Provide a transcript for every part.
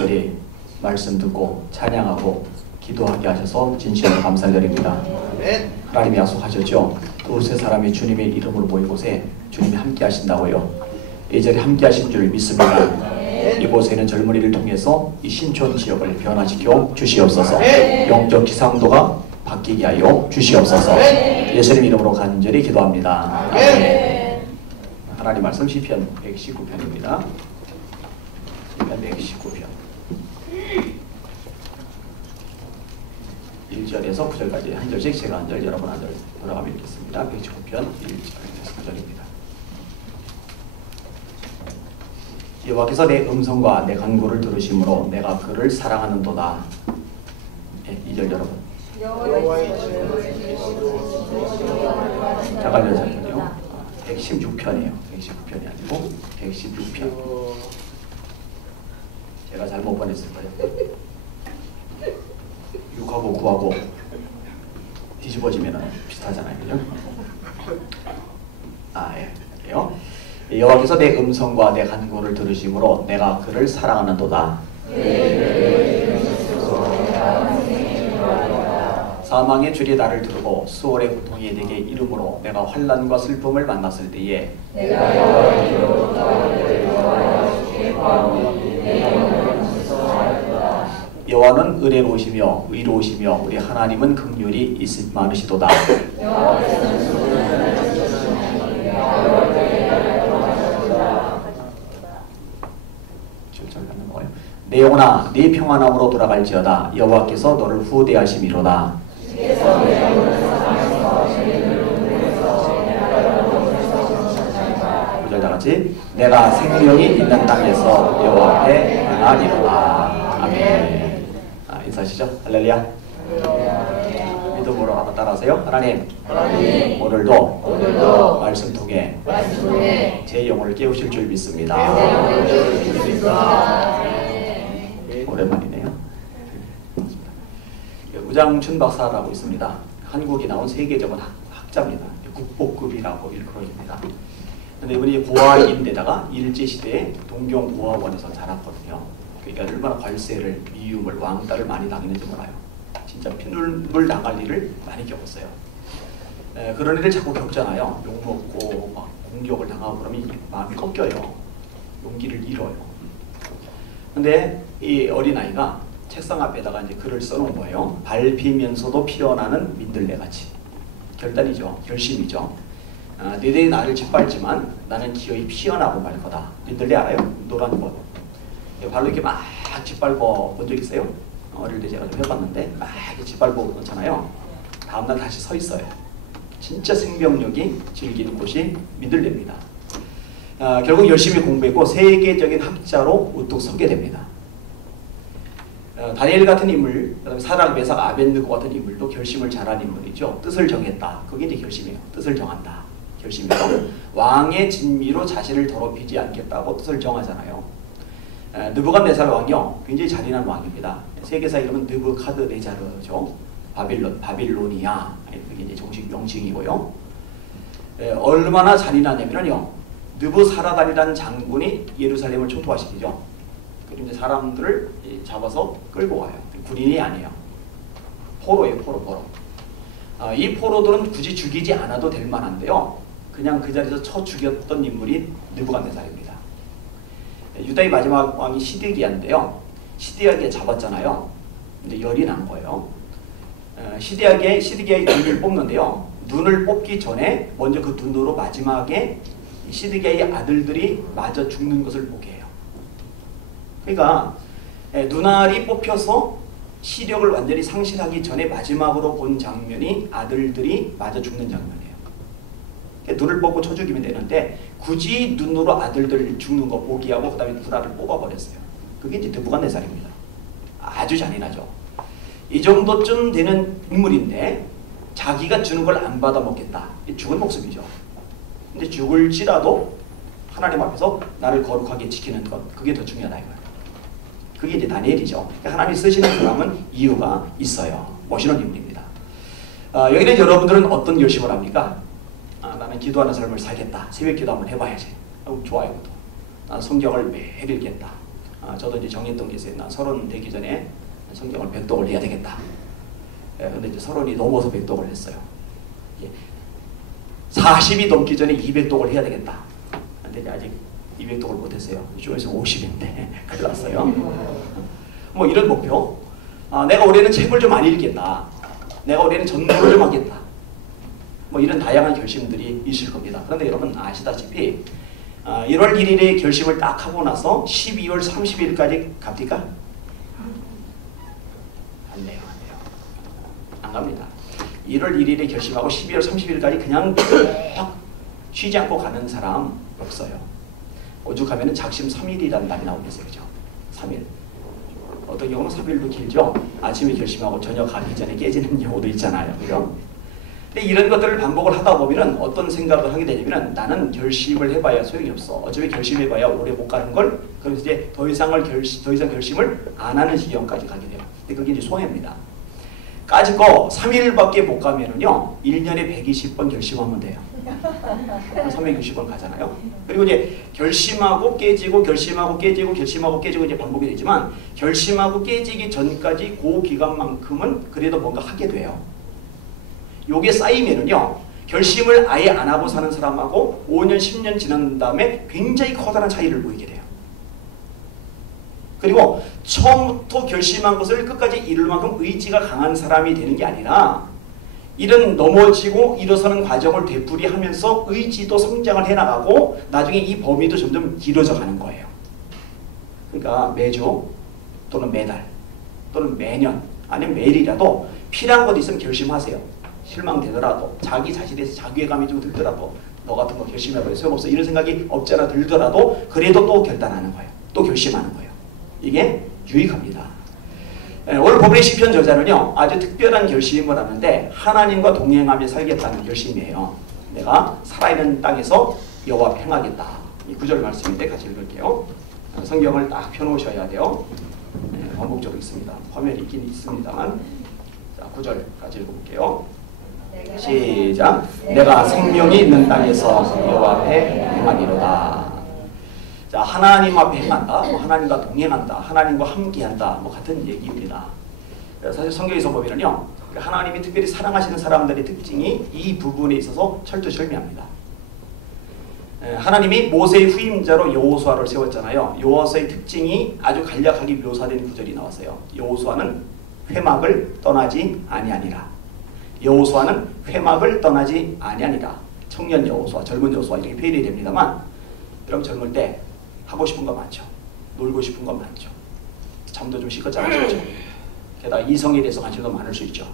여러분들이 말씀 듣고 찬양하고 기도하게 하셔서 진심으로 감사드립니다. 하나님이 약속하셨죠. 두세 사람이 주님의 이름으로 모인 곳에 주님이 함께 하신다고요. 이 자리에 함께 하신 줄 믿습니다. 이곳에 있는 젊은이를 통해서 이 신촌 지역을 변화시켜 주시옵소서. 영적 기상도가 바뀌게 하여 주시옵소서. 예수님 이름으로 간절히 기도합니다. 아멘. 하나님 말씀 시편 119편입니다. 시편 119편 1절에서 9절까지 한 절씩 제가 한 절, 여러분 한 절 돌아가며 읽겠습니다. 119편 1절에서 9절입니다. 여호와께서 내 음성과 내 간구를 들으심으로 내가 그를 사랑하는도다. 2절 여러분. 잠깐만요. 116편이에요. 119편이 아니고 116편. 제가 잘못 보냈을 거예요. 6하고 9하고 뒤집어지면 비슷하잖아요. 그죠? 그래요. 여호와께서 내 음성과 내 간구를 들으심으로 내가 그를 사랑하는도다. 사망의 줄이 나를 두르고 수월의 고통이 내게 이름으로 내가 환난과 슬픔을 만났을 때에 여호와는 은혜로우시며 의로우시며 우리 하나님은 긍휼이 많으시도다. 7절 가는 거예요. 내 영혼아 네 평안함으로 돌아갈지어다. 여호와께서 너를 후대하심이로다. 9절 다같이 내가 생명이 있는 땅에서 여호와 앞에 행하리로다. 아멘. 인사하시죠. 할렐루야. 믿음으로 한번 따라하세요. 하나님, 오늘도 말씀 통해 제 영혼을 깨우실 줄 믿습니다. 오랜만이네요. 우장춘 박사라고 있습니다. 한국이 나온 세계적인 학자입니다. 국보급이라고 일컬어집니다. 근데 이분이 고아인데다가 일제시대에 동경고아원에서 자랐거든요. 그러니까 얼마나 관세를, 미움을, 왕따를 많이 당했는지 몰라요. 진짜 피눈물 나갈 일을 많이 겪었어요. 그런 일을 자꾸 겪잖아요. 욕먹고 막 공격을 당하고 그러면 마음이 꺾여요. 용기를 잃어요. 근데 이 어린아이가 책상 앞에다가 이제 글을 써놓은 거예요. 밟히면서도 피어나는 민들레같이. 결단이죠. 결심이죠. 너희들이 나를 짓밟지만 나는 기어이 피어나고 말 거다. 민들레 알아요? 노란 것. 발로 이렇게 막 짓밟아 본 적 있어요? 어릴 때 제가 좀 해봤는데 막 이렇게 짓밟아 놓잖아요. 다음날 다시 서 있어요. 진짜 생명력이 질기는 곳이 민들레입니다. 결국 열심히 공부했고 세계적인 학자로 우뚝 서게 됩니다. 다니엘 같은 인물, 그다음에 사락, 메삭, 아벤느고 같은 인물도 결심을 잘한 인물이죠. 뜻을 정했다. 그게 이제 결심이에요. 뜻을 정한다. 결심이죠. 왕의 진미로 자신을 더럽히지 않겠다고 뜻을 정하잖아요. 느부갓네살 왕이요, 굉장히 잔인한 왕입니다. 세계사 이름은 느부카드네자르죠. 바빌로니아. 그게 이제 정식 명칭이고요. 얼마나 잔인하냐면요, 느부사라단이라는 장군이 예루살렘을 초토화시키죠. 그리고 이제 사람들을 잡아서 끌고 와요. 군인이 아니에요. 포로예요, 포로. 이 포로들은 굳이 죽이지 않아도 될 만한데요. 그냥 그 자리에서 쳐 죽였던 인물이 느부갓네살입니다. 유다의 마지막 왕이 시드기야인데요. 시드기야 잡았잖아요. 근데 열이 난 거예요. 시드기야의 눈을 뽑는데요. 눈을 뽑기 전에 먼저 그 눈으로 마지막에 시드기야의 아들들이 맞아 죽는 것을 보게 해요. 그러니까 눈알이 뽑혀서 시력을 완전히 상실하기 전에 마지막으로 본 장면이 아들들이 맞아 죽는 장면이에요. 눈을 뽑고 쳐 죽이면 되는데 굳이 눈으로 아들들 죽는 거 포기하고 그 다음에 눈알을 뽑아버렸어요. 그게 이제 느부갓네살입니다. 아주 잔인하죠. 이 정도쯤 되는 인물인데 자기가 주는 걸 안 받아 먹겠다. 죽은 목숨이죠. 근데 죽을지라도 하나님 앞에서 나를 거룩하게 지키는 것, 그게 더 중요하다 이거예요. 그게 이제 다니엘이죠. 하나님이 쓰시는 사람은 이유가 있어요. 멋있는 인물입니다. 여기는 여러분들은 어떤 결심을 합니까? 나는 기도하는 삶을 살겠다. 새벽 기도 한번 해봐야지. 좋아요. 나는 성경을 매일 읽겠다. 저도 이제 정했던 게 있어요. 나 30 되기 전에 성경을 100독을 해야 되겠다. 근데 이제 30이 넘어서 100독을 했어요. 40이 넘기 전에 200독을 해야 되겠다. 근데 이제 아직 200독을 못했어요. 좀 있으면 50인데 큰일 났어요. 뭐 이런 목표. 내가 올해는 책을 좀 많이 읽겠다. 내가 올해는 전도를 좀 하겠다. 뭐 이런 다양한 결심들이 있을 겁니다. 그런데 여러분 아시다시피 1월 1일에 결심을 딱 하고 나서 12월 30일까지 갑니까? 안 돼요. 안 갑니다. 1월 1일에 결심하고 12월 30일까지 그냥 쉬지 않고 가는 사람 없어요. 오죽하면 작심 3일이라는 날이 나오겠어요. 그죠? 3일. 어떤 경우는 3일도 길죠. 아침에 결심하고 저녁 가기 전에 깨지는 경우도 있잖아요. 그죠? 근데 이런 것들을 반복을 하다 보면 어떤 생각을 하게 되냐면 나는 결심을 해봐야 소용이 없어. 어차피 결심해봐야 오래 못 가는 걸. 그래서 이제 더 이상 결심을 안 하는 지경까지 가게 돼요. 근데 그게 이제 손해입니다. 까짓거 3일밖에 못 가면은요 1년에 120번 결심하면 돼요. 360번 가잖아요. 그리고 이제 결심하고 깨지고 결심하고 깨지고 결심하고 깨지고 이제 반복이 되지만 결심하고 깨지기 전까지 그 기간만큼은 그래도 뭔가 하게 돼요. 요게 쌓이면은요 결심을 아예 안 하고 사는 사람하고 5년 10년 지난 다음에 굉장히 커다란 차이를 보이게 돼요. 그리고 처음부터 결심한 것을 끝까지 이룰 만큼 의지가 강한 사람이 되는 게 아니라 이런 넘어지고 일어서는 과정을 되풀이하면서 의지도 성장을 해나가고 나중에 이 범위도 점점 길어져 가는 거예요. 그러니까 매주 또는 매달 또는 매년 아니면 매일이라도 필요한 것 있으면 결심하세요. 실망되더라도 자기 자신에 대해서 자괴감이 좀 들더라도 너 같은 거 결심해봐야 소용없어 이런 생각이 없잖아 들더라도 그래도 또 결단하는 거예요. 또 결심하는 거예요. 이게 유익합니다. 오늘 본문의 시편 저자는요 아주 특별한 결심을 하는데 하나님과 동행하며 살겠다는 결심이에요. 내가 살아있는 땅에서 여호와 앞에 행하겠다. 이 구절 말씀인데 같이 읽을게요. 성경을 딱 펴놓으셔야 돼요. 반복적으로 있습니다. 화면이 있긴 있습니다만 자 9절까지 읽어볼게요. 시작. 내가 생명이 있는 땅에서 여호와 앞에 행하리로다. 자, 하나님 앞에 행한다, 뭐 하나님과 동행한다, 하나님과 함께한다, 뭐 같은 얘기입니다. 사실 성경에서 보면요, 하나님이 특별히 사랑하시는 사람들의 특징이 이 부분에 있어서 철두철미합니다. 하나님이 모세의 후임자로 여호수아를 세웠잖아요. 여호수아의 특징이 아주 간략하게 묘사된 구절이 나왔어요. 여호수아는 회막을 떠나지 아니하니라. 여호수아는 회막을 떠나지 아니하니라. 청년 여호수아, 젊은 여호수아 이렇게 표현이 됩니다만, 여러분 젊을 때 하고 싶은 거 많죠. 놀고 싶은 거 많죠. 잠도 좀 실컷 자고 싶죠. 게다가 이성에 대해서 관심도 많을 수 있죠.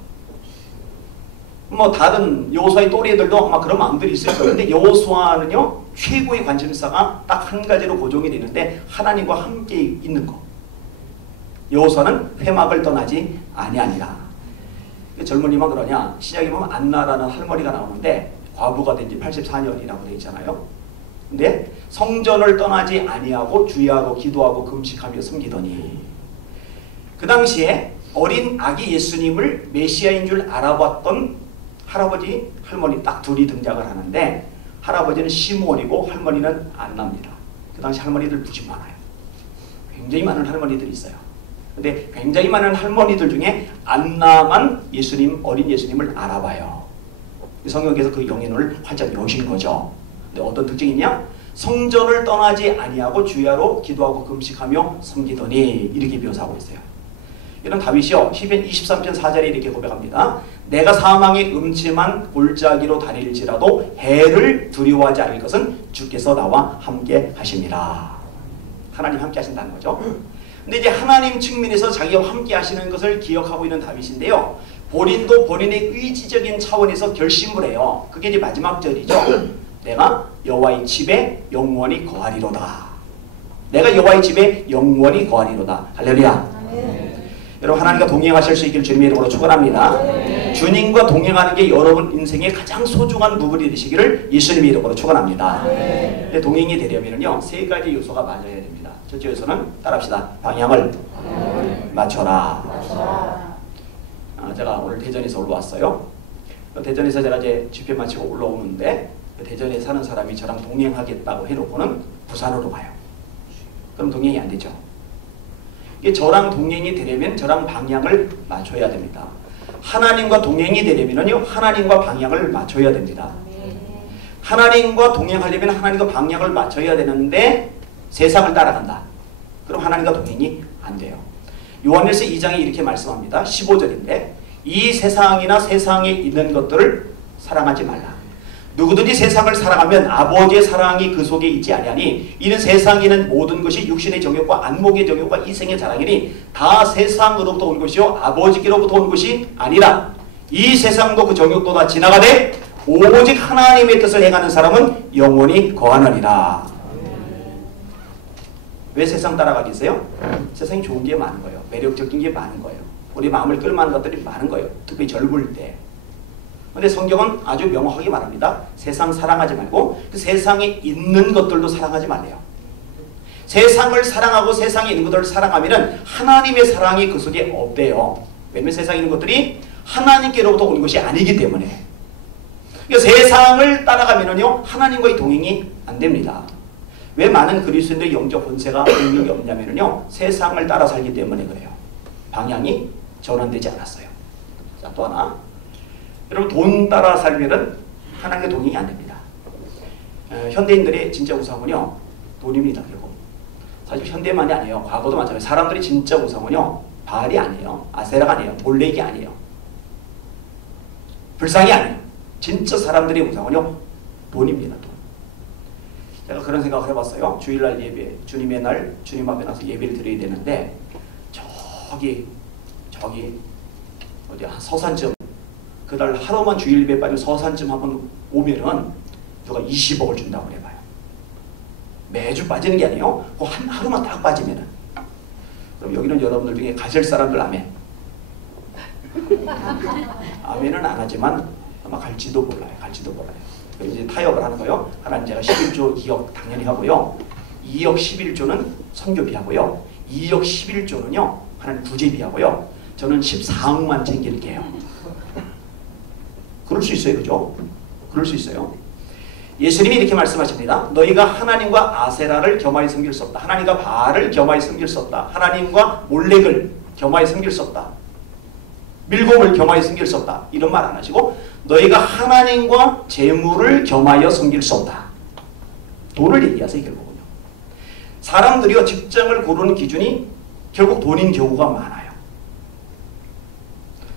뭐 다른 여호수아의 또래들도 아마 그런 마음들이 있을 거예요. 근데 여호수아는요 최고의 관심사가 딱 한 가지로 고정이 되는데 하나님과 함께 있는 거. 여호수아는 회막을 떠나지 아니하니라. 젊은이만 그러냐? 시작에 보면 안나라는 할머니가 나오는데 과부가 된 지 84년이라고 되어 있잖아요. 근데 성전을 떠나지 아니하고 주의하고 기도하고 금식하며 섬기더니 그 당시에 어린 아기 예수님을 메시아인 줄 알아봤던 할아버지 할머니 딱 둘이 등장을 하는데 할아버지는 시므온이고 할머니는 안나입니다. 그 당시 할머니들 무지 많아요. 굉장히 많은 할머니들이 있어요. 근데 굉장히 많은 할머니들 중에 안나만 예수님 어린 예수님을 알아봐요. 성경에서 그 영인을 활짝 여신 거죠. 어떤 특징이 있냐? 성전을 떠나지 아니하고 주야로 기도하고 금식하며 섬기더니 이렇게 묘사하고 있어요. 이런 다윗이요 시편 23편 4절에 이렇게 고백합니다. 내가 사망의 음침한 골짜기로 다닐지라도 해를 두려워하지 않을 것은 주께서 나와 함께 하십니다. 하나님 함께 하신다는 거죠. 근데 이제 하나님 측면에서 자기와 함께 하시는 것을 기억하고 있는 다윗인데요. 본인도 본인의 의지적인 차원에서 결심을 해요. 그게 이제 마지막 절이죠. 내가 여호와의 집에 영원히 거하리로다. 내가 여호와의 집에 영원히 거하리로다. 할렐루야. 여러분 하나님과 동행하실 수 있길 주님의 이름으로 축원합니다. 주님과 동행하는 게 여러분 인생의 가장 소중한 부분이 되시기를 예수님의 이름으로 축원합니다. 근데 동행이 되려면요 세 가지 요소가 맞아야 됩니다. 첫째 요소는 따라합시다. 방향을 맞춰라. 제가 오늘 대전에서 올라왔어요. 대전에서 제가 이제 집회 마치고 올라오는데 대전에 사는 사람이 저랑 동행하겠다고 해놓고는 부산으로 가요. 그럼 동행이 안 되죠. 저랑 동행이 되려면 저랑 방향을 맞춰야 됩니다. 하나님과 동행이 되려면요, 하나님과 방향을 맞춰야 됩니다. 하나님과 동행하려면 하나님과 방향을 맞춰야 되는데 세상을 따라간다. 그럼 하나님과 동행이 안 돼요. 요한일서 2장에 이렇게 말씀합니다. 15절인데 이 세상이나 세상에 있는 것들을 사랑하지 말라. 누구든지 세상을 사랑하면 아버지의 사랑이 그 속에 있지 아니하니 이는 세상에 있는 모든 것이 육신의 정욕과 안목의 정욕과 이생의 자랑이니 다 세상으로부터 온 것이요 아버지께로부터 온 것이 아니라 이 세상도 그 정욕도 다 지나가되 오직 하나님의 뜻을 행하는 사람은 영원히 거하느니라. 왜 세상 따라가겠어요? 세상이 좋은 게 많은 거예요. 매력적인 게 많은 거예요. 우리 마음을 끌만한 것들이 많은 거예요. 특히 젊을 때. 근데 성경은 아주 명확하게 말합니다. 세상 사랑하지 말고 그 세상에 있는 것들도 사랑하지 말래요. 세상을 사랑하고 세상에 있는 것들을 사랑하면 하나님의 사랑이 그 속에 없대요. 왜냐면 세상에 있는 것들이 하나님께로부터 온 것이 아니기 때문에. 그러니까 세상을 따라가면요 하나님과의 동행이 안 됩니다. 왜 많은 그리스도인들의 영적 권세가 능력이 없냐면요 세상을 따라 살기 때문에 그래요. 방향이 전환되지 않았어요. 자, 또 하나. 여러분 돈 따라 살면은 하나님과 동행이 안 됩니다. 현대인들의 진짜 우상은요 돈입니다. 결국 사실 현대만이 아니에요. 과거도 마찬가지예요. 사람들이 진짜 우상은요 바알이 아니에요. 아세라가 아니에요. 몰렉이 아니에요. 불상이 아니에요. 진짜 사람들의 우상은요 돈입니다. 돈. 제가 그런 생각을 해봤어요. 주일날 예배, 주님의 날 주님 앞에 나서 예배를 드려야 되는데 저기 어디 서산쯤 그달 하루만 주일 예배 빠지고 서산쯤 한번 오면은 누가 20억을 준다고 해봐요. 매주 빠지는 게 아니에요. 그 한 하루만 딱 빠지면은. 그럼 여기는 여러분들 중에 가실 사람들 아멘. 아멘은 안 하지만 아마 갈지도 몰라요. 갈지도 몰라요. 그럼 이제 타협을 하는 거예요. 하나님 제가 11조 기억 당연히 하고요. 2억 11조는 선교비 하고요. 2억 11조는요. 하나님 구제비 하고요. 저는 14억만 챙길게요. 그럴 수 있어요. 그죠? 그럴 수 있어요. 예수님이 이렇게 말씀하십니다. 너희가 하나님과 아세라를 겸하여 섬길 수 없다. 하나님과 바알을 겸하여 섬길 수 없다. 하나님과 몰렉을 겸하여 섬길 수 없다. 밀곰을 겸하여 섬길 수 없다. 이런 말 안 하시고 너희가 하나님과 재물을 겸하여 섬길 수 없다. 돈을 얘기하세요. 결국은요. 사람들이요 직장을 고르는 기준이 결국 돈인 경우가 많아요.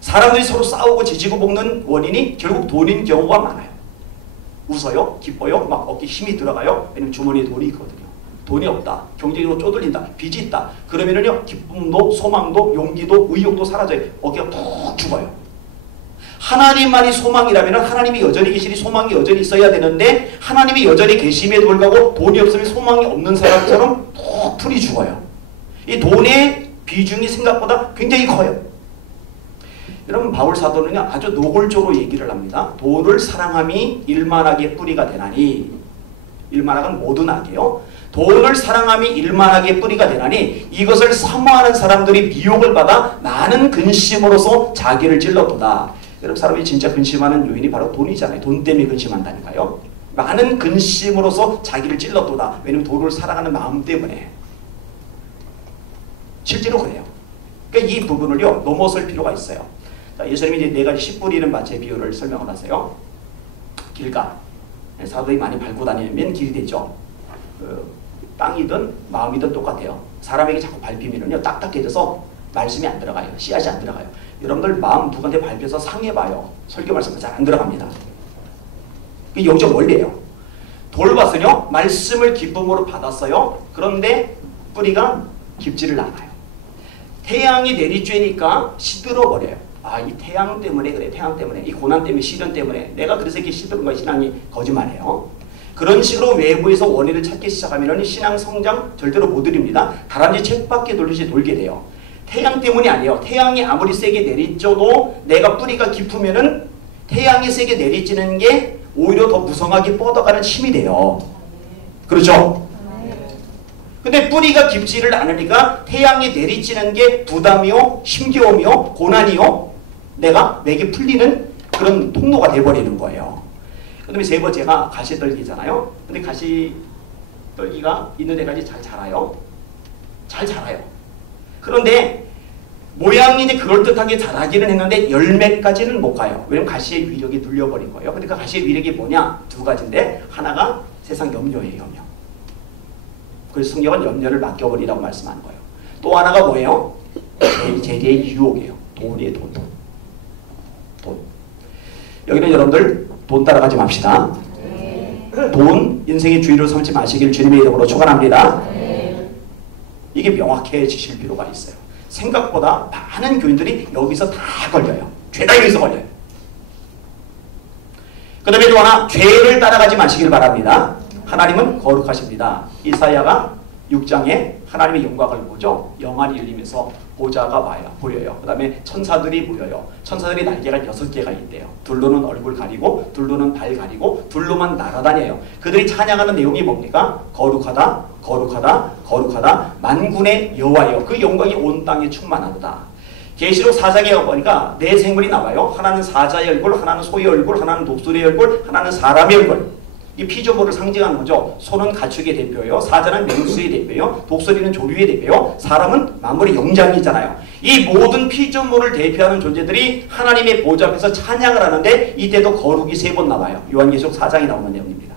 사람들이 서로 싸우고 지지고 볶는 원인이 결국 돈인 경우가 많아요. 웃어요? 기뻐요? 막 어깨에 힘이 들어가요? 왜냐면 주머니에 돈이 있거든요. 돈이 없다. 경제적으로 쪼들린다. 빚이 있다. 그러면은요 기쁨도 소망도 용기도 의욕도 사라져요. 어깨가 푹 죽어요. 하나님만이 소망이라면 하나님이 여전히 계시니 소망이 여전히 있어야 되는데 하나님이 여전히 계심에도 불구하고 돈이 없으면 소망이 없는 사람처럼 푹 풀이 죽어요. 이 돈의 비중이 생각보다 굉장히 커요. 여러분 바울 사도는요 아주 노골적으로 얘기를 합니다. 돈을 사랑함이 일만하게 뿌리가 되나니 일만학은 모든 악이에요. 돈을 사랑함이 일만하게 뿌리가 되나니 이것을 사모하는 사람들이 미혹을 받아 많은 근심으로서 자기를 찔렀도다. 여러분 사람이 진짜 근심하는 요인이 바로 돈이잖아요. 돈 때문에 근심한다니까요. 많은 근심으로서 자기를 찔렀도다. 왜냐하면 돈을 사랑하는 마음 때문에. 실제로 그래요. 그러니까 이 부분을요 넘어설 필요가 있어요. 자, 예수님이 이제 네 가지 씨 뿌리는 밭의 비유를 설명을 하세요. 길가. 사도들이 많이 밟고 다니면 길이 되죠. 땅이든 마음이든 똑같아요. 사람에게 자꾸 밟히면요 딱딱해져서 말씀이 안 들어가요. 씨앗이 안 들어가요. 여러분들 마음 누구한테 밟혀서 상해봐요. 설교 말씀도 잘 안 들어갑니다. 그게 영적 원리예요. 돌밭은요 말씀을 기쁨으로 받았어요. 그런데 뿌리가 깊지를 않아요. 태양이 내리쬐니까 시들어버려요. 아, 이 태양 때문에 그래. 태양 때문에. 이 고난 때문에 시련 때문에. 내가 그래서 이렇게 시들은 거야. 신앙이 거짓말이에요. 그런 식으로 외부에서 원인을 찾기 시작하면 신앙 성장 절대로 못 이룹니다. 다람쥐 쳇바퀴 돌듯이 돌게 돼요. 태양 때문이 아니에요. 태양이 아무리 세게 내리쬐도 내가 뿌리가 깊으면은 태양이 세게 내리쬐는 게 오히려 더 무성하게 뻗어가는 힘이 돼요. 그렇죠? 근데 뿌리가 깊지를 않으니까 태양이 내리쬐는 게 부담이요, 힘겨움이요, 고난이요, 내가 내게 풀리는 그런 통로가 돼버리는 거예요. 그 다음에 세 번째가 가시떨기잖아요. 근데 가시떨기가 있는 데까지 잘 자라요. 잘 자라요. 그런데 모양이 이제 그럴듯하게 자라기는 했는데 열매까지는 못 가요. 왜냐면 가시의 위력이 눌려버린 거예요. 그러니까 가시의 위력이 뭐냐? 두 가지인데 하나가 세상 염려예요. 염려. 그래서 성경은 염려를 맡겨버리라고 말씀하는 거예요. 또 하나가 뭐예요? 재리의 유혹이에요. 돈이에요. 돈. 여기는 여러분들 돈 따라가지 맙시다. 돈, 인생의 주의로 삼지 마시길 주님의 이름으로 축원합니다. 이게 명확해지실 필요가 있어요. 생각보다 많은 교인들이 여기서 다 걸려요. 죄다 여기서 걸려요. 그 다음에 또 하나, 죄를 따라가지 마시길 바랍니다. 하나님은 거룩하십니다. 이사야가 6장에 하나님의 영광을 보죠. 영안이 열리면서 보좌가 보여요. 그 다음에 천사들이 보여요. 천사들이 날개가 6개가 있대요. 둘로는 얼굴 가리고 둘로는 발 가리고 둘로만 날아다녀요. 그들이 찬양하는 내용이 뭡니까? 거룩하다 거룩하다 거룩하다 만군의 여호와여 그 영광이 온 땅에 충만하도다. 계시록 4장에 보니까 네 생물이 나와요. 하나는 사자의 얼굴, 하나는 소의 얼굴, 하나는 독수리의 얼굴, 하나는 사람의 얼굴. 이 피조물을 상징하는 거죠. 소는 가축의 대표예요. 사자는 맹수의 대표예요. 독수리는 조류의 대표예요. 사람은 만물의 영장이잖아요. 이 모든 피조물을 대표하는 존재들이 하나님의 보좌 앞에서 찬양을 하는데 이때도 거룩이 3번 나와요. 요한계시록 4장에 나오는 내용입니다.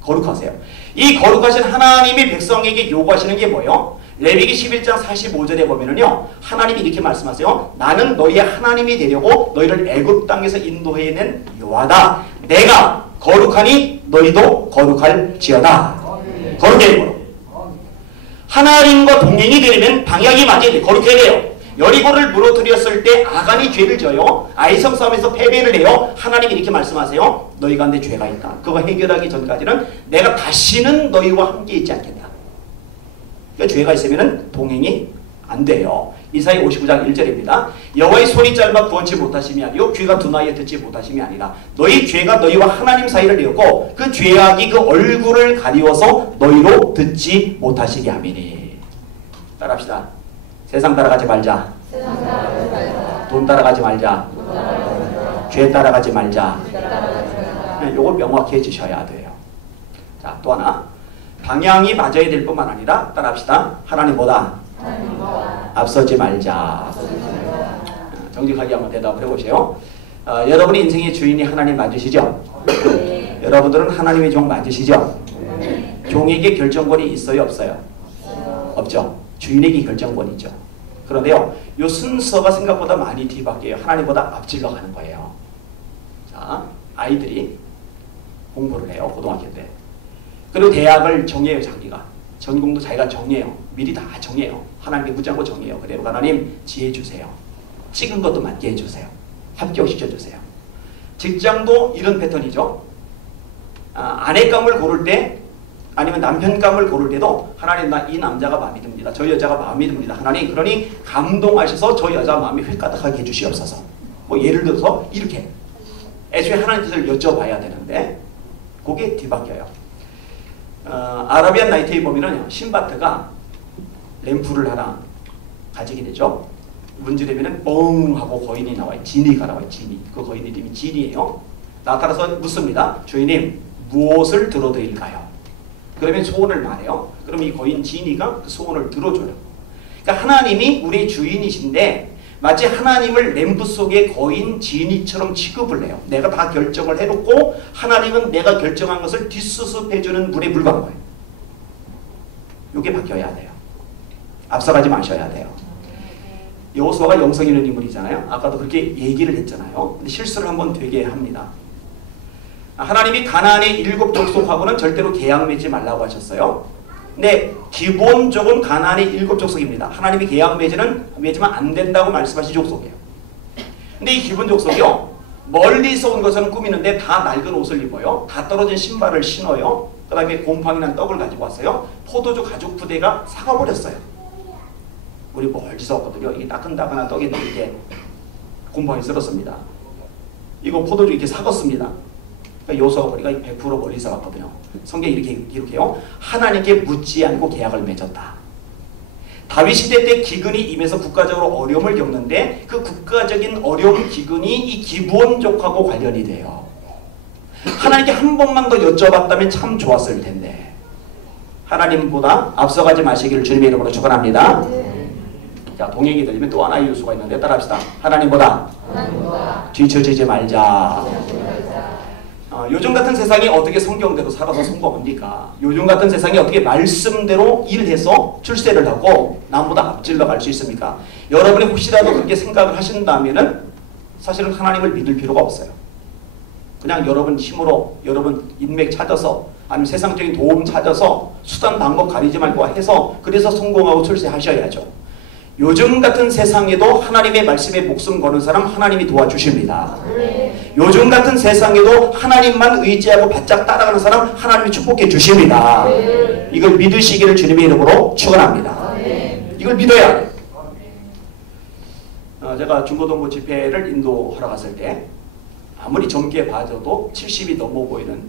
거룩하세요. 이 거룩하신 하나님이 백성에게 요구하시는 게 뭐예요? 레위기 11장 45절에 보면은요. 하나님이 이렇게 말씀하세요. 나는 너희의 하나님이 되려고 너희를 애굽 땅에서 인도해낸 여호와다. 내가 거룩하니 너희도 거룩할지어다. 거룩해야 돼요. 하나님과 동행이 되려면 방향이 맞아야 돼요. 거룩해야 돼요. 여리고를 무너뜨렸을 때 아간이 죄를 져요. 아이성 싸움에서 패배를 해요. 하나님이 이렇게 말씀하세요. 너희 가운데 죄가 있다. 그거 해결하기 전까지는 내가 다시는 너희와 함께 있지 않겠다. 그러니까 죄가 있으면 동행이 안 돼요. 이사야 59장 1절입니다. 여호와의 손이 짧아 구원치 못하심이 아니요 귀가 둔하여 듣지 못하심이 아니라 너희 죄가 너희와 하나님 사이를 내었고 그 죄악이 그 얼굴을 가리워서 너희로 듣지 못하시게 하미니. 따라합시다. 세상 따라가지 말자. 돈 따라가지 말자. 죄 따라가지 말자. 요거 명확히 해주셔야 돼요. 자, 또 하나 방향이 맞아야 될 뿐만 아니라 따라합시다. 하나님보다 앞서지 말자. 정직하게 한번 대답을 해보세요. 여러분의 인생의 주인이 하나님 맞으시죠? 네. 여러분들은 하나님의 종 맞으시죠? 네. 종에게 결정권이 있어요? 없어요? 없죠. 주인에게 결정권이 있죠. 그런데요. 이 순서가 생각보다 많이 뒤바뀌어요. 하나님보다 앞질러 가는 거예요. 자, 아이들이 공부를 해요. 고등학교 때. 그리고 대학을 정해요. 자기가. 전공도 자기가 정해요. 미리 다 정해요. 하나님께 묻자고 정해요. 그래요. 하나님 지혜 주세요. 찍은 것도 맞게 해주세요. 합격시켜주세요. 직장도 이런 패턴이죠. 아내감을 고를 때 아니면 남편감을 고를 때도 하나님 나 이 남자가 마음에 듭니다. 저 여자가 마음에 듭니다. 하나님 그러니 감동하셔서 저 여자 마음이 획가닥하게 해주시옵소서. 뭐 예를 들어서 이렇게 애초에 하나님 뜻을 여쭤봐야 되는데 그게 뒤바뀌어요. 아라비안 나이트에 보면은 신바트가 램프를 하나 가지게 되죠. 문지르면은 뻥 하고 거인이 나와요. 지니가 나와요. 지니. 그 거인 이름이 지니예요. 나타나서 묻습니다. 주인님 무엇을 들어드릴까요? 그러면 소원을 말해요. 그럼 이 거인 지니가 그 소원을 들어줘요. 그러니까 하나님이 우리의 주인이신데 마치 하나님을 램프 속의 거인 지니처럼 취급을 해요. 내가 다 결정을 해놓고 하나님은 내가 결정한 것을 뒷수습해주는 분에 불과한 거예요. 이게 바뀌어야 돼요. 앞서가지 마셔야 돼요. 여호수아가 영성 있는 인물이잖아요. 아까도 그렇게 얘기를 했잖아요. 근데 실수를 한번 되게 합니다. 하나님이 가나안의 7 족속하고는 절대로 계약 맺지 말라고 하셨어요. 근데 기본적은 가나안의 7 족속입니다. 하나님이 계약 맺으면 안 된다고 말씀하신 족속이에요. 근데 이 기본 족속이요. 멀리서 온 것은 꾸미는데 다 낡은 옷을 입어요. 다 떨어진 신발을 신어요. 그 다음에 곰팡이난 떡을 가지고 왔어요. 포도주 가죽 부대가 사가버렸어요. 우리 멀리서 왔거든요. 이게 따끈따끈한 떡이 이렇게 곰팡이 쓸었습니다. 이거 포도주 이렇게 사갔습니다. 그러니까 요소가 보니까 100% 멀리서 왔거든요. 성경이 이렇게 기록해요. 하나님께 묻지 않고 계약을 맺었다. 다윗 시대 때 기근이 임해서 국가적으로 어려움을 겪는데 그 국가적인 어려움 기근이 이 기브온족하고 관련이 돼요. 하나님께 한 번만 더 여쭤봤다면 참 좋았을 텐데 하나님보다 앞서가지 마시기를 주님의 이름으로 축원합니다. 자, 동행이 들리면 또 하나의 요소가 있는데 따라합시다. 하나님보다 뒤처지지 말자. 요즘 같은 세상이 어떻게 성경대로 살아서 성공합니까? 요즘 같은 세상이 어떻게 말씀대로 일해서 출세를 하고 남보다 앞질러 갈 수 있습니까? 여러분이 혹시라도 그렇게 생각을 하신다면은 사실은 하나님을 믿을 필요가 없어요. 그냥 여러분 힘으로 여러분 인맥 찾아서 아니면 세상적인 도움 찾아서 수단 방법 가리지 말고 해서 그래서 성공하고 출세하셔야죠. 요즘 같은 세상에도 하나님의 말씀에 목숨 거는 사람 하나님이 도와주십니다. 요즘 같은 세상에도 하나님만 의지하고 바짝 따라가는 사람 하나님이 축복해 주십니다. 이걸 믿으시기를 주님의 이름으로 축원합니다. 이걸 믿어야 해요. 제가 중고등부 집회를 인도하러 갔을 때 아무리 젊게 봐줘도 70이 넘어 보이는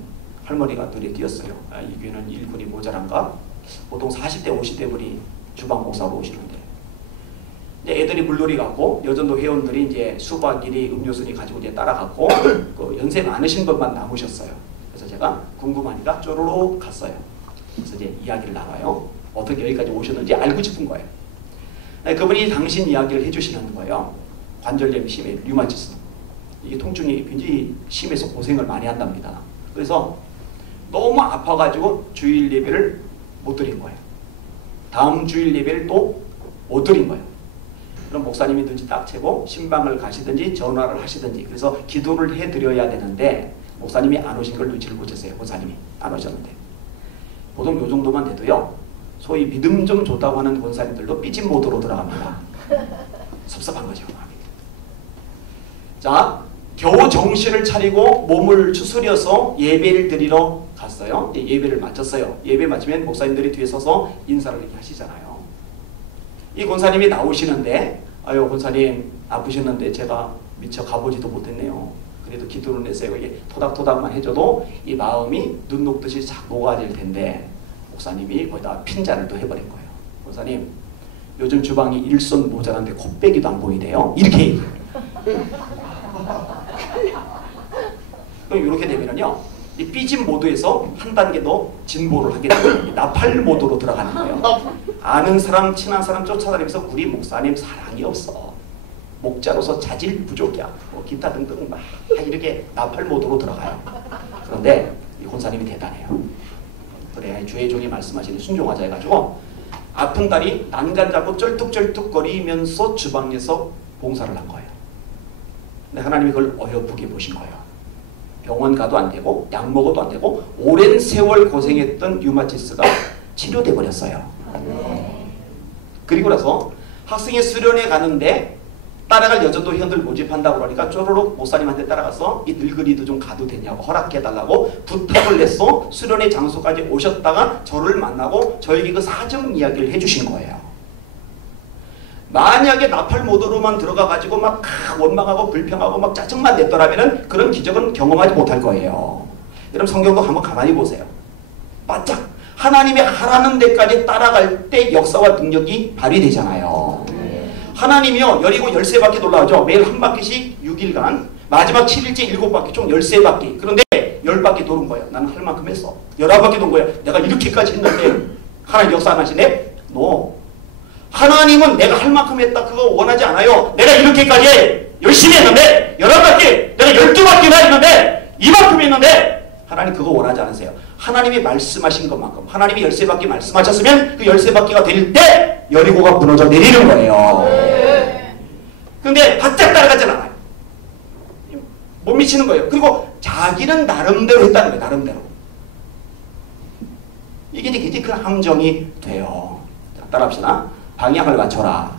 할머니가 눈에 띄었어요. 이 교회는 일꾼이 모자란가? 보통 40대 50대 분이 주방 목사로 오시는데 애들이 물놀이 갔고 여전도 회원들이 이제 수박이니 음료수니 가지고 이제 따라갔고 그 연세 많으신 분만 남으셨어요. 그래서 제가 궁금하니까 쪼르륵 갔어요. 그래서 이제 이야기를 나눠요. 어떻게 여기까지 오셨는지 알고 싶은 거예요. 그분이 당신 이야기를 해주시는 거예요. 관절염이 심해 류마티스. 이게 통증이 굉장히 심해서 고생을 많이 한답니다. 그래서 너무 아파가지고 주일 예배를 못 드린 거예요. 다음 주일 예배를 또 못 드린 거예요. 그럼 목사님이 눈치 딱 채고 신방을 가시든지 전화를 하시든지 그래서 기도를 해드려야 되는데 목사님이 안 오신 걸 눈치를 못 챘어요. 목사님이 안 오셨는데 보통 요 정도만 돼도요. 소위 믿음 좀 좋다고 하는 권사님들도 삐진 모드로 들어갑니다. 섭섭한 거죠. 자, 겨우 정신을 차리고 몸을 추스려서 예배를 드리러 갔어요. 예배를 마쳤어요. 예배 마치면 목사님들이 뒤에 서서 인사를 이렇게 하시잖아요. 이 권사님이 나오시는데 아유 권사님 아프셨는데 제가 미처 가보지도 못했네요. 그래도 기도를 내세요. 이게 토닥토닥만 해줘도 이 마음이 눈 녹듯이 싹 녹아질 텐데 목사님이 거기다 핀잔을 또 해버린 거예요. 권사님 요즘 주방이 일손 모자란데 콧배기도 안 보이대요. 이렇게 얘기해요. 그럼 이렇게 되면요 이 삐진 모드에서 한 단계 더 진보를 하게 되면 나팔 모드로 들어가는 거예요. 아는 사람 친한 사람 쫓아다니면서 우리 목사님 사랑이 없어. 목자로서 자질 부족이야. 뭐 기타 등등 막 이렇게 나팔 모드로 들어가요. 그런데 이 권사님이 대단해요. 그래 주의 종이 말씀하시는 순종하자 해가지고 아픈 다리 난간 잡고 쩔뚝쩔뚝거리면서 주방에서 봉사를 한 거예요. 근데 하나님이 그걸 어여쁘게 보신 거예요. 병원 가도 안 되고 약 먹어도 안 되고 오랜 세월 고생했던 류마티스가 치료돼 버렸어요. 그리고 나서 학생회 수련회 가는데 따라갈 여전도 회원들 모집한다고 그러니까 쪼르륵 목사님한테 따라가서 이 늙은이도 좀 가도 되냐고 허락해달라고 부탁을 해서 수련회 장소까지 오셨다가 저를 만나고 저에게 그 사정 이야기를 해주신 거예요. 만약에 나팔 모드로만 들어가가지고 막 원망하고 불평하고 막 짜증만 냈더라면 그런 기적은 경험하지 못할 거예요. 여러분 성경도 한번 가만히 보세요. 바짝 하나님이 하라는 데까지 따라갈 때 역사와 능력이 발휘되잖아요. 하나님이요 여리고 13바퀴 돌아오죠. 매일 한 바퀴씩 6일간 마지막 7일째 7바퀴 총 13바퀴. 그런데 10바퀴 도는 거예요. 나는 할 만큼 했어. 11바퀴 돈 거예요. 내가 이렇게까지 했는데 하나님 역사 안 하시네? 하나님은 내가 할 만큼 했다 그거 원하지 않아요. 내가 이렇게까지 열심히 했는데 11바퀴 내가 12바퀴나 했는데 이만큼 했는데 하나님 그거 원하지 않으세요. 하나님이 말씀하신 것만큼 하나님이 13바퀴 말씀하셨으면 그 13바퀴가 될 때 여리고가 무너져 내리는 거예요. 근데 바짝 따라가진 않아요. 못 미치는 거예요. 그리고 자기는 나름대로 했다는 거예요. 나름대로. 이게 굉장히 큰 함정이 돼요. 자, 따라합시다. 방향을 맞춰라.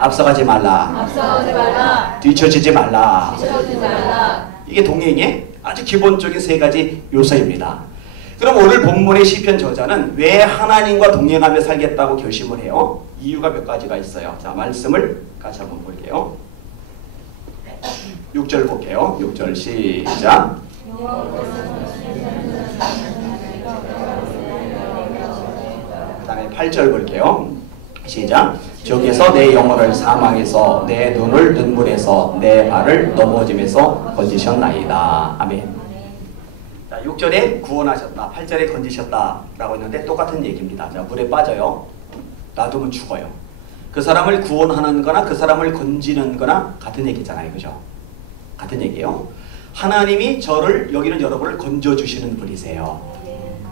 앞서가지 말라. 뒤처지지 말라. 이게 동행의 아주 기본적인 세 가지 요소입니다. 그럼 오늘 본문의 시편 저자는 왜 하나님과 동행하며 살겠다고 결심을 해요? 이유가 몇 가지가 있어요. 자, 말씀을 같이 한번 볼게요. 6절 볼게요. 6절 시작. 그 다음에 8절 볼게요. 시작. 저기에서 내 영혼을 사망에서 내 눈을 눈물에서 내 발을 넘어짐에서 건지셨나이다. 아멘. 자, 6절에 구원하셨다. 8절에 건지셨다 라고 했는데 똑같은 얘기입니다. 자, 물에 빠져요. 놔두면 죽어요. 그 사람을 구원하는 거나 그 사람을 건지는 거나 같은 얘기잖아요. 그죠? 같은 얘기예요. 하나님이 저를, 여기는 여러분을 건져주시는 분이세요.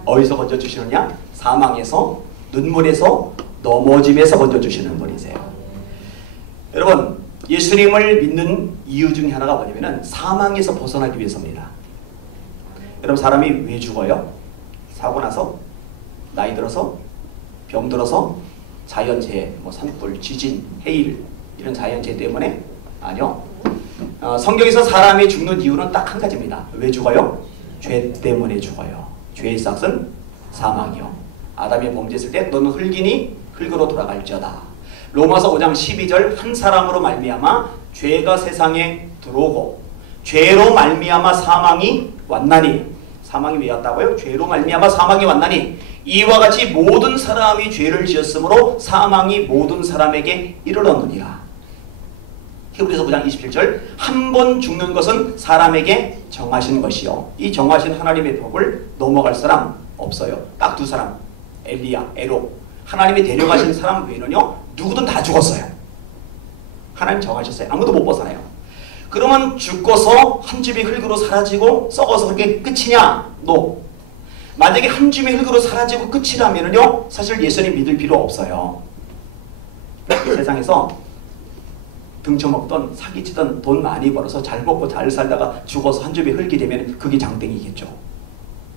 어디서 건져주시느냐? 사망에서, 눈물에서, 넘어짐에서 건져주시는 분이세요. 여러분, 예수님을 믿는 이유 중에 하나가 뭐냐면 사망에서 벗어나기 위해서입니다. 여러분, 사람이 왜 죽어요? 사고 나서? 나이 들어서? 병 들어서? 자연재해, 뭐 산불, 지진, 해일 이런 자연재해 때문에? 아니요. 성경에서 사람이 죽는 이유는 딱 한 가지입니다. 왜 죽어요? 죄 때문에 죽어요. 죄의 삭은 사망이요. 아담이 범죄했을 때 너는 흙이니 흙으로 돌아갈지어다. 로마서 5장 12절 한 사람으로 말미암아 죄가 세상에 들어오고 죄로 말미암아 사망이 왔나니. 사망이 왜 왔다고요? 죄로 말미암아 사망이 왔나니 이와 같이 모든 사람이 죄를 지었으므로 사망이 모든 사람에게 이르렀느니라. 히브리서 9장 27절 한 번 죽는 것은 사람에게 정하신 것이요. 이 정하신 하나님의 법을 넘어갈 사람 없어요. 딱 두 사람. 엘리야, 에로. 하나님이 데려가신 사람 외에는요. 누구든 다 죽었어요. 하나님 정하셨어요. 아무도 못 벗어나요. 그러면 죽고서 한 줌이 흙으로 사라지고 썩어서 그게 끝이냐? No. 만약에 한 줌이 흙으로 사라지고 끝이라면요. 사실 예수님 믿을 필요 없어요. 세상에서 등쳐먹던 사기치던 돈 많이 벌어서 잘 먹고 잘 살다가 죽어서 한 줌이 흙이 되면 그게 장땡이겠죠.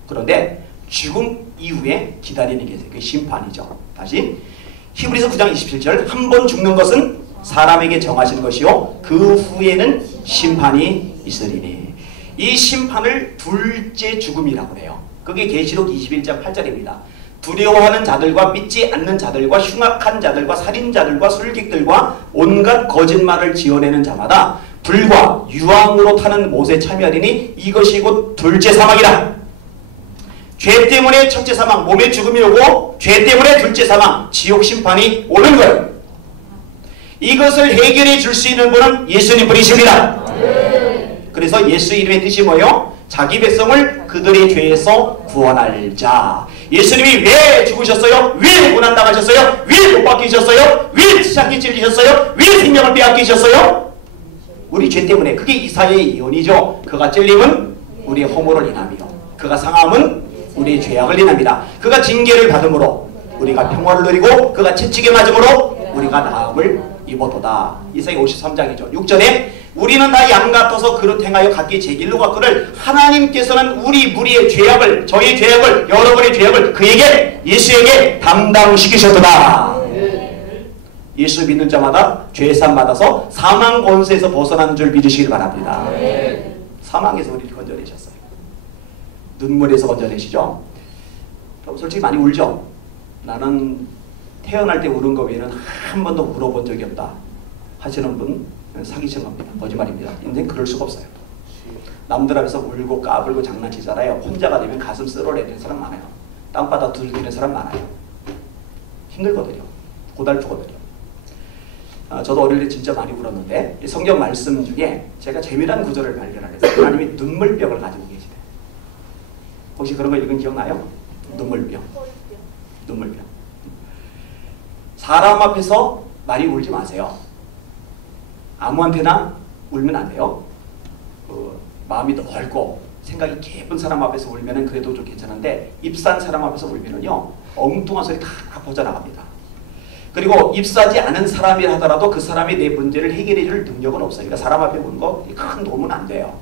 그런데 죽음 이후에 기다리는 게 그 심판이죠. 다시 히브리서 9장 27절 한 번 죽는 것은 사람에게 정하신 것이요 그 후에는 심판이 있으리니. 이 심판을 둘째 죽음이라고 해요. 그게 계시록 21장 8절입니다. 두려워하는 자들과 믿지 않는 자들과 흉악한 자들과 살인자들과 술객들과 온갖 거짓말을 지어내는 자마다 불과 유황으로 타는 못에 참여하리니 이것이 곧 둘째 사망이라. 죄 때문에 첫째 사망, 몸의 죽음이 오고 죄 때문에 둘째 사망, 지옥 심판이 오는 거예요. 이것을 해결해 줄 수 있는 분은 예수님 분이십니다. 그래서 예수 이름의 뜻이 뭐예요? 자기 백성을 그들의 죄에서 구원할 자. 예수님이 왜 죽으셨어요? 왜 고난당하셨어요? 왜 못 박히셨어요? 왜 치장기 찔리셨어요? 왜 생명을 빼앗기셨어요? 우리 죄 때문에. 그게 이사야의 예언이죠. 그가 찔림은 우리의 허물을 인함이요 그가 상함은 우리의 죄악을 인합니다. 그가 징계를 받음으로 우리가 평화를 누리고 그가 채찍에 맞음으로 우리가 나음을 입었도다. 이사야 53장이죠. 6절에 우리는 다 양 같아서 그릇 행하여 각기 제 길로 갔거늘 하나님께서는 우리 무리의 죄악을, 저희 죄악을, 여러분의 죄악을 그에게, 예수에게 담당시키셨도다. 예수 믿는 자마다 죄산 받아서 사망 권세에서 벗어나는 줄 믿으시길 바랍니다. 사망에서 우리를 건져내셨어요. 눈물에서 건져내시죠. 그럼 솔직히 많이 울죠. 나는 태어날 때 울은 거 외에는 한 번도 울어본 적이 없다 하시는 분 사기친 겁니다. 거짓말입니다. 인생 그럴 수가 없어요. 남들 앞에서 울고 까불고 장난치잖아요. 혼자가 되면 가슴 쓸어내는 사람 많아요. 땅바닥 들기는 사람 많아요. 힘들거든요. 고달프거든요. 저도 어릴 때 진짜 많이 울었는데 성경 말씀 중에 제가 재미난 구절을 발견하면서 하나님이 눈물병을 가지고 계시대요. 혹시 그런 거 읽은 기억나요? 눈물병. 눈물병. 사람 앞에서 많이 울지 마세요. 아무한테나 울면 안 돼요. 마음이 넓고 생각이 깊은 사람 앞에서 울면은 그래도 좀 괜찮은데 입산 사람 앞에서 울면은요 엉뚱한 소리 다 퍼져나갑니다. 그리고 입사지 않은 사람이라 하더라도 그 사람이 내 문제를 해결해 줄 능력은 없어요. 그러니까 사람 앞에 우는 거 큰 도움은 안 돼요.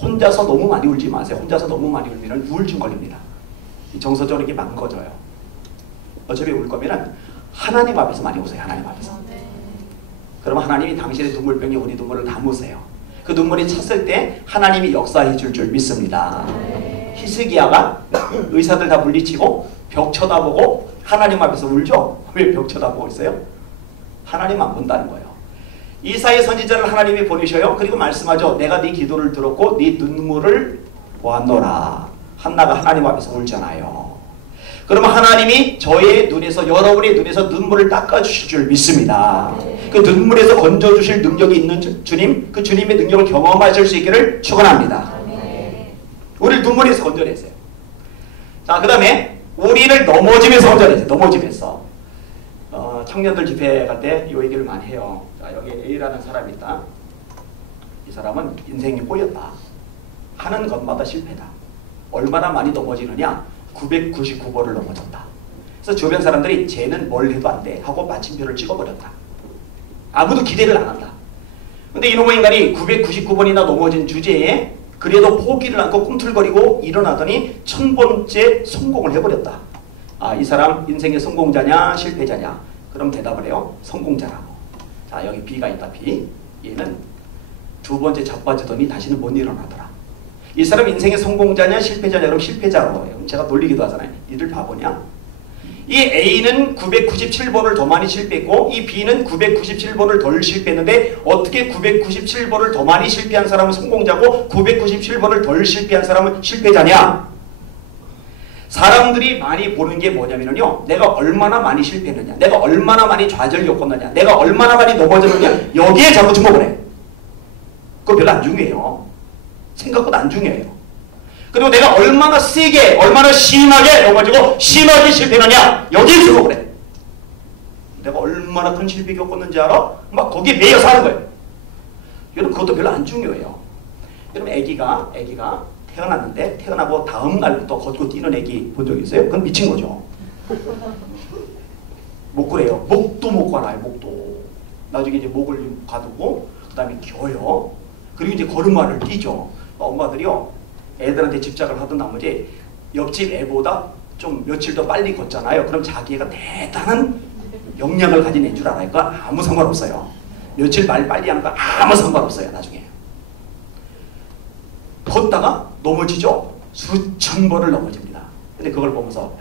혼자서 너무 많이 울지 마세요. 혼자서 너무 많이 울면 우울증 걸립니다. 정서적으로 이렇게 망가져요. 어차피 울 거면은 하나님 앞에서 많이 우세요. 하나님 앞에서. 그러면 하나님이 당신의 눈물병에 우리 눈물을 담으세요. 그 눈물이 찼을 때 하나님이 역사해 줄 믿습니다. 히스기야가 의사들 다 물리치고 벽 쳐다보고 하나님 앞에서 울죠. 왜 벽 쳐다보고 있어요? 하나님 안 본다는 거예요. 이사야 선지자를 하나님이 보내셔요. 그리고 말씀하죠. 내가 네 기도를 들었고 네 눈물을 보았노라. 한나가 하나님 앞에서 울잖아요. 그러면 하나님이 저의 눈에서, 여러분의 눈에서 눈물을 닦아주실 줄 믿습니다. 그 눈물에서 건져주실 능력이 있는 주님, 그 주님의 능력을 경험하실 수 있기를 축원합니다. 우리를 눈물에서 건져내세요. 자, 그 다음에 우리를 넘어지면서 건져내세요. 넘어지면서. 청년들 집회 갈 때 이 얘기를 많이 해요. 자, 여기 A라는 사람이 있다. 이 사람은 인생이 꼬였다. 하는 것마다 실패다. 얼마나 많이 넘어지느냐? 999번을 넘어졌다. 그래서 주변 사람들이 쟤는 뭘 해도 안 돼 하고 마침표를 찍어버렸다. 아무도 기대를 안 한다. 근데 이놈의 인간이 999번이나 넘어진 주제에 그래도 포기를 않고 꿈틀거리고 일어나더니 1000번째 성공을 해버렸다. 아, 이 사람 인생의 성공자냐 실패자냐? 그럼 대답을 해요. 성공자라고. 자, 여기 B가 있다. B. 얘는 두 번째 자빠지더니 다시는 못 일어나더라. 이 사람 인생의 성공자냐 실패자냐? 그럼 실패자라고 해요. 제가 놀리기도 하잖아요. 니들 바보냐? 이 A는 997번을 더 많이 실패했고 이 B는 997번을 덜 실패했는데 어떻게 997번을 더 많이 실패한 사람은 성공자고 997번을 덜 실패한 사람은 실패자냐? 사람들이 많이 보는 게 뭐냐면요. 내가 얼마나 많이 실패했느냐, 내가 얼마나 많이 좌절을 겪었느냐, 내가 얼마나 많이 넘어졌느냐, 여기에 자꾸 주목을 해. 그거 별로 안 중요해요. 생각보다 안 중요해요. 그리고 내가 얼마나 세게, 얼마나 심하게 넘어지고 심하게 실패하느냐, 여기에 주목을 해. 내가 얼마나 큰 실패 겪었는지 알아? 막 거기에 매여서 하는 거예요. 여러분 그것도 별로 안 중요해요. 여러분 애기가 태어났는데 태어나고 다음 날부터 걷고 뛰는 애기 본 적 있어요? 그건 미친 거죠. 못 그래요. 목도 못 가나요. 목도. 나중에 이제 목을 가두고 그 다음에 겨요. 그리고 이제 걸음마를 뛰죠. 엄마들이요. 애들한테 집착을 하던 나머지 옆집 애보다 좀 며칠 더 빨리 걷잖아요. 그럼 자기 애가 대단한 역량을 가진 애인 줄 알아요. 그거 아무 상관없어요. 며칠 빨리 하는 거 아무 상관없어요. 나중에. 걷다가 넘어지죠. 수천 번을 넘어집니다. 근데 그걸 보면서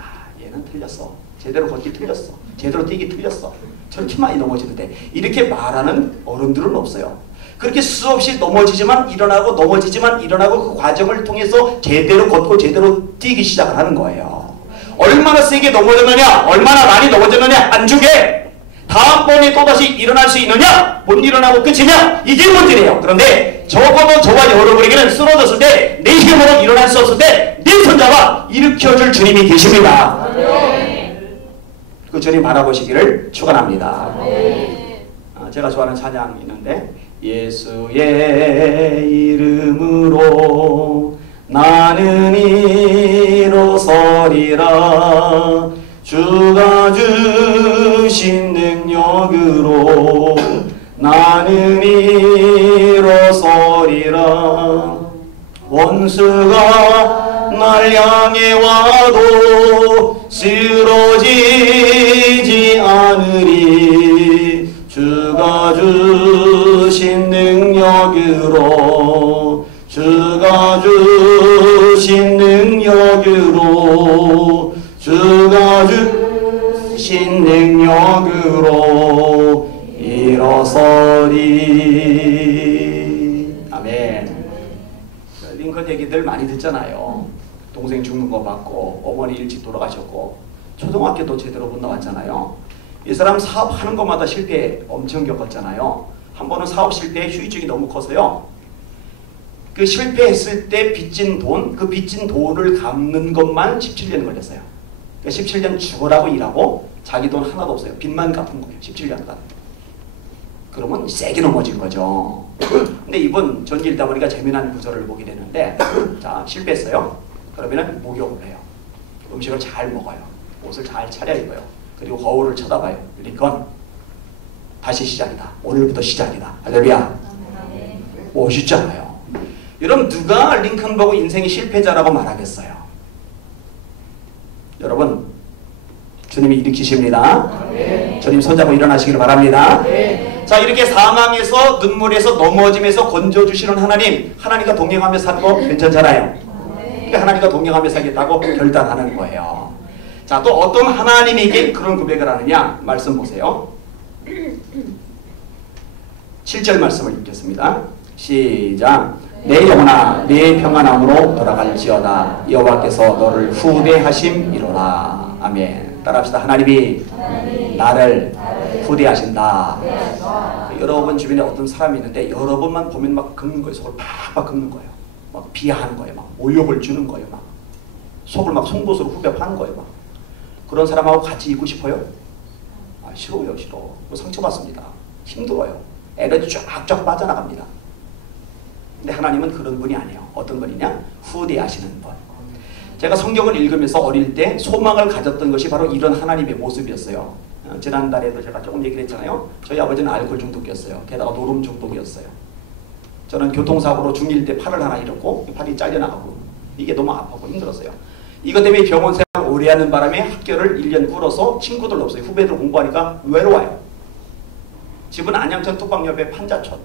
얘는 틀렸어. 제대로 걷기 틀렸어. 제대로 뛰기 틀렸어. 저렇게 많이 넘어지는데 이렇게 말하는 어른들은 없어요. 그렇게 수없이 넘어지지만 일어나고 넘어지지만 일어나고 그 과정을 통해서 제대로 걷고 제대로 뛰기 시작을 하는 거예요. 얼마나 세게 넘어졌느냐, 얼마나 많이 넘어졌느냐 안 중요해. 다음번에 또다시 일어날 수 있느냐, 못 일어나고 끝이냐, 이게 문제래요. 그런데 적어도 저와 여러분에게는 쓰러졌을 때 내 힘으로 일어날 수 없을 때 내 손잡아 일으켜줄 주님이 계십니다. 그 주님 바라보시기를 축원합니다. 제가 좋아하는 찬양이 있는데 예수의 이름으로 나는 일어서리라 주가 주신 능력으로 나는 일어서리라 원수가 날 향해 와도 쓰러지지 않으리 주가 주신 능력으로 주가 주신 능력으로 주가 주신 능력으로 일어서리. 아멘. 링컨 얘기들 많이 듣잖아요. 동생 죽는 거 봤고 어머니 일찍 돌아가셨고 초등학교도 제대로 못 나왔잖아요. 이 사람 사업하는 것마다 실패 엄청 겪었잖아요. 한 번은 사업 실패에 후유증이 너무 커서요. 그 실패했을 때 빚진 돈, 그 빚진 돈을 갚는 것만 17년 걸렸어요. 그러니까 17년 죽으라고 일하고 자기 돈 하나도 없어요. 빚만 갚은 거예요. 17년간. 그러면 세게 넘어진 거죠. 근데 이분 전기 읽다 보니까 재미난 구절을 보게 되는데 자 실패했어요. 그러면은 목욕을 해요. 음식을 잘 먹어요. 옷을 잘 차려입어요. 그리고 거울을 쳐다봐요. 링컨 다시 시작이다. 오늘부터 시작이다. 할렐루야. 멋있잖아요. 여러분 누가 링컨 보고 인생이 실패자라고 말하겠어요? 여러분 주님이 일으키십니다. 주님 손잡고 일어나시기를 바랍니다. 자 이렇게 상황에서 눈물에서 넘어짐에서 건져주시는 하나님, 하나님과 동행하며 사는 거 괜찮잖아요. 그러니까 하나님과 동행하며 살겠다고 결단하는 거예요. 자, 또 어떤 하나님에게 그런 고백을 하느냐 말씀 보세요. 7절 말씀을 읽겠습니다. 시작. 내 영혼아 내 평안함으로 돌아갈지어다 여호와께서 너를 후대하심이로라. 아멘. 따라합시다. 하나님이 나를 후대하신다. 여러분 주변에 어떤 사람이 있는데 여러분만 보면 막 긁는 거예요. 속을 팍팍 긁는 거예요. 막 비하하는 거예요. 막 모욕을 주는 거예요. 막 속을 막 송곳으로 후벼 파는 거예요. 막 그런 사람하고 같이 있고 싶어요? 싫어요, 싫어. 상처받습니다. 힘들어요. 에너지 쫙쫙 빠져나갑니다. 근데 하나님은 그런 분이 아니에요. 어떤 분이냐? 후대하시는 분. 제가 성경을 읽으면서 어릴 때 소망을 가졌던 것이 바로 이런 하나님의 모습이었어요. 지난달에도 제가 조금 얘기를 했잖아요. 저희 아버지는 알코올 중독이었어요. 게다가 노름 중독이었어요. 저는 교통사고로 중1 때 팔을 하나 잃었고 팔이 잘려나가고 이게 너무 아프고 힘들었어요. 이것 때문에 병원 생활을 오래 하는 바람에 학교를 1년 끌어서 친구들 없어요. 후배들 공부하니까 외로워요. 집은 안양천 뚝방 옆에 판자촌.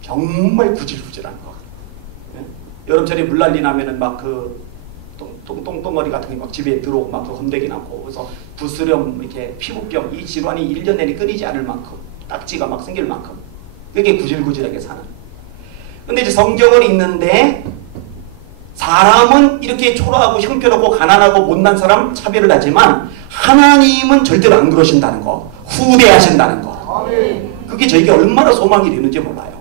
정말 구질구질한 거. 네? 여름철에 물난리 나면은 막 그 똥덩어리 같은 게 막 집에 들어오고 막 그 험대기 나고 그래서 부스럼 이렇게 피부병 이 질환이 1년 내내 끊이지 않을 만큼 딱지가 막 생길 만큼 그게 구질구질하게 사는. 근데 이제 성경을 읽는데 사람은 이렇게 초라하고 형편없고 가난하고 못난 사람 차별을 하지만 하나님은 절대로 안 그러신다는 거. 후대하신다는 거. 그게 저에게 얼마나 소망이 되는지 몰라요.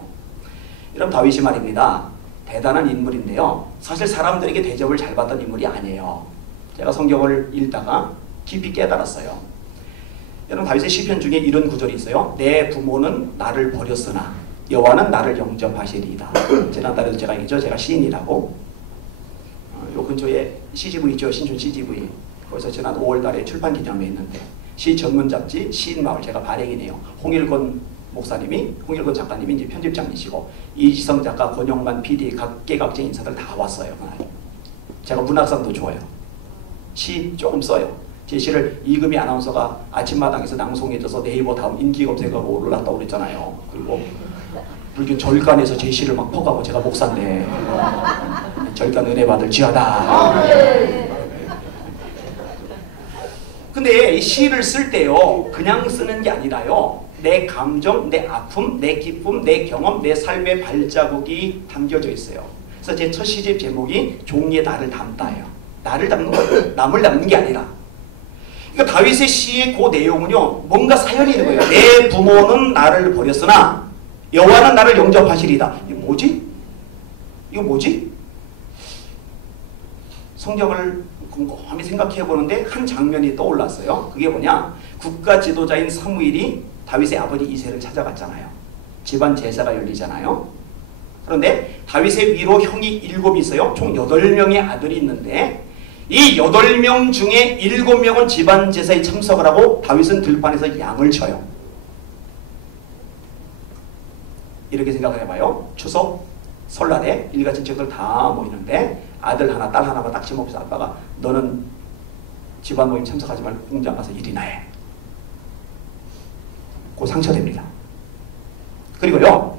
여러분 다윗이 말입니다. 대단한 인물인데요. 사실 사람들에게 대접을 잘 받던 인물이 아니에요. 제가 성경을 읽다가 깊이 깨달았어요. 여러분 다윗의 시편 중에 이런 구절이 있어요. 내 부모는 나를 버렸으나 여호와는 나를 영접하시리이다. 지난달에도 제가 얘기했죠. 제가 시인이라고. 요 근처에 CGV 있죠. 신촌 CGV. 거기서 지난 5월달에 출판 기념회 했는데 시 전문 잡지 시인마을 제가 발행이네요. 홍일권 목사님이, 홍일권 작가님이 이제 편집장이시고 이지성 작가, 권영만 PD, 각계각층 인사들 다 왔어요. 제가 문학상도 줘요. 시 조금 써요. 제 시를 이금희 아나운서가 아침마당에서 낭송해줘서 네이버 다음 인기 검색어가 올랐다고 그랬잖아요. 그리고 불교 절간에서 제 시를 막 퍼가고 제가 목사인데 절간 은혜 받을 지어다. 근데 이 시를 쓸 때요 그냥 쓰는 게 아니라요 내 감정, 내 아픔, 내 기쁨, 내 경험, 내 삶의 발자국이 담겨져 있어요. 그래서 제 첫 시집 제목이 종이에 나를 담다예요. 나를 담는 거예요. 남을 담는 게 아니라. 그러니까 다윗의 시의 그 내용은요 뭔가 사연이 있는 거예요. 내 부모는 나를 버렸으나 여호와는 나를 영접하시리다. 이게 뭐지? 이거 뭐지? 성경을 곰곰이 생각해 보는데 한 장면이 떠올랐어요. 그게 뭐냐? 국가 지도자인 사무엘이 다윗의 아버지 이새를 찾아갔잖아요. 집안 제사가 열리잖아요. 그런데 다윗의 위로 형이 7이 있어요. 총 8명의 아들이 있는데 이 8명 중에 7명은 집안 제사에 참석을 하고 다윗은 들판에서 양을 쳐요. 이렇게 생각을 해봐요. 추석, 설날에 일가 친척들 다 모이는데 아들 하나, 딸 하나만 딱 집어먹어서 아빠가 너는 집안 모임 참석하지 말고 공장 가서 일이나 해. 그 상처됩니다. 그리고요.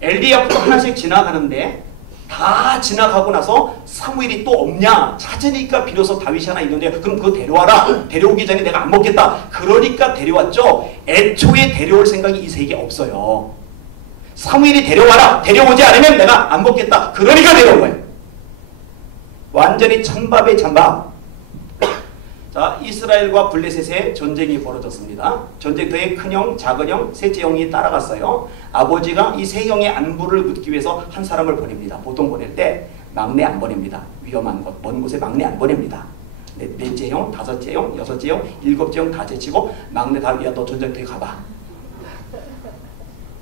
엘리야부터 하나씩 지나가는데 다 지나가고 나서 사무엘이 또 없냐 찾으니까 비로소 다윗이 하나 있는데 그럼 그거 데려와라. 데려오기 전에 내가 안 먹겠다. 그러니까 데려왔죠. 애초에 데려올 생각이 이새에게 없어요. 사무엘이 데려와라. 데려오지 않으면 내가 안 먹겠다. 그러니까 데려온 거예요. 완전히 찬밥에 찬밥. 자, 이스라엘과 블레셋의 전쟁이 벌어졌습니다. 전쟁터에 큰형, 작은형, 셋째형이 따라갔어요. 아버지가 이 세 형의 안부를 묻기 위해서 한 사람을 보냅니다. 보통 보낼 때 막내 안 보냅니다. 위험한 곳, 먼 곳에 막내 안 보냅니다. 넷째 형, 다섯째 형, 여섯째 형, 일곱째 형 다 제치고 막내 다 야 너 전쟁터에 가봐.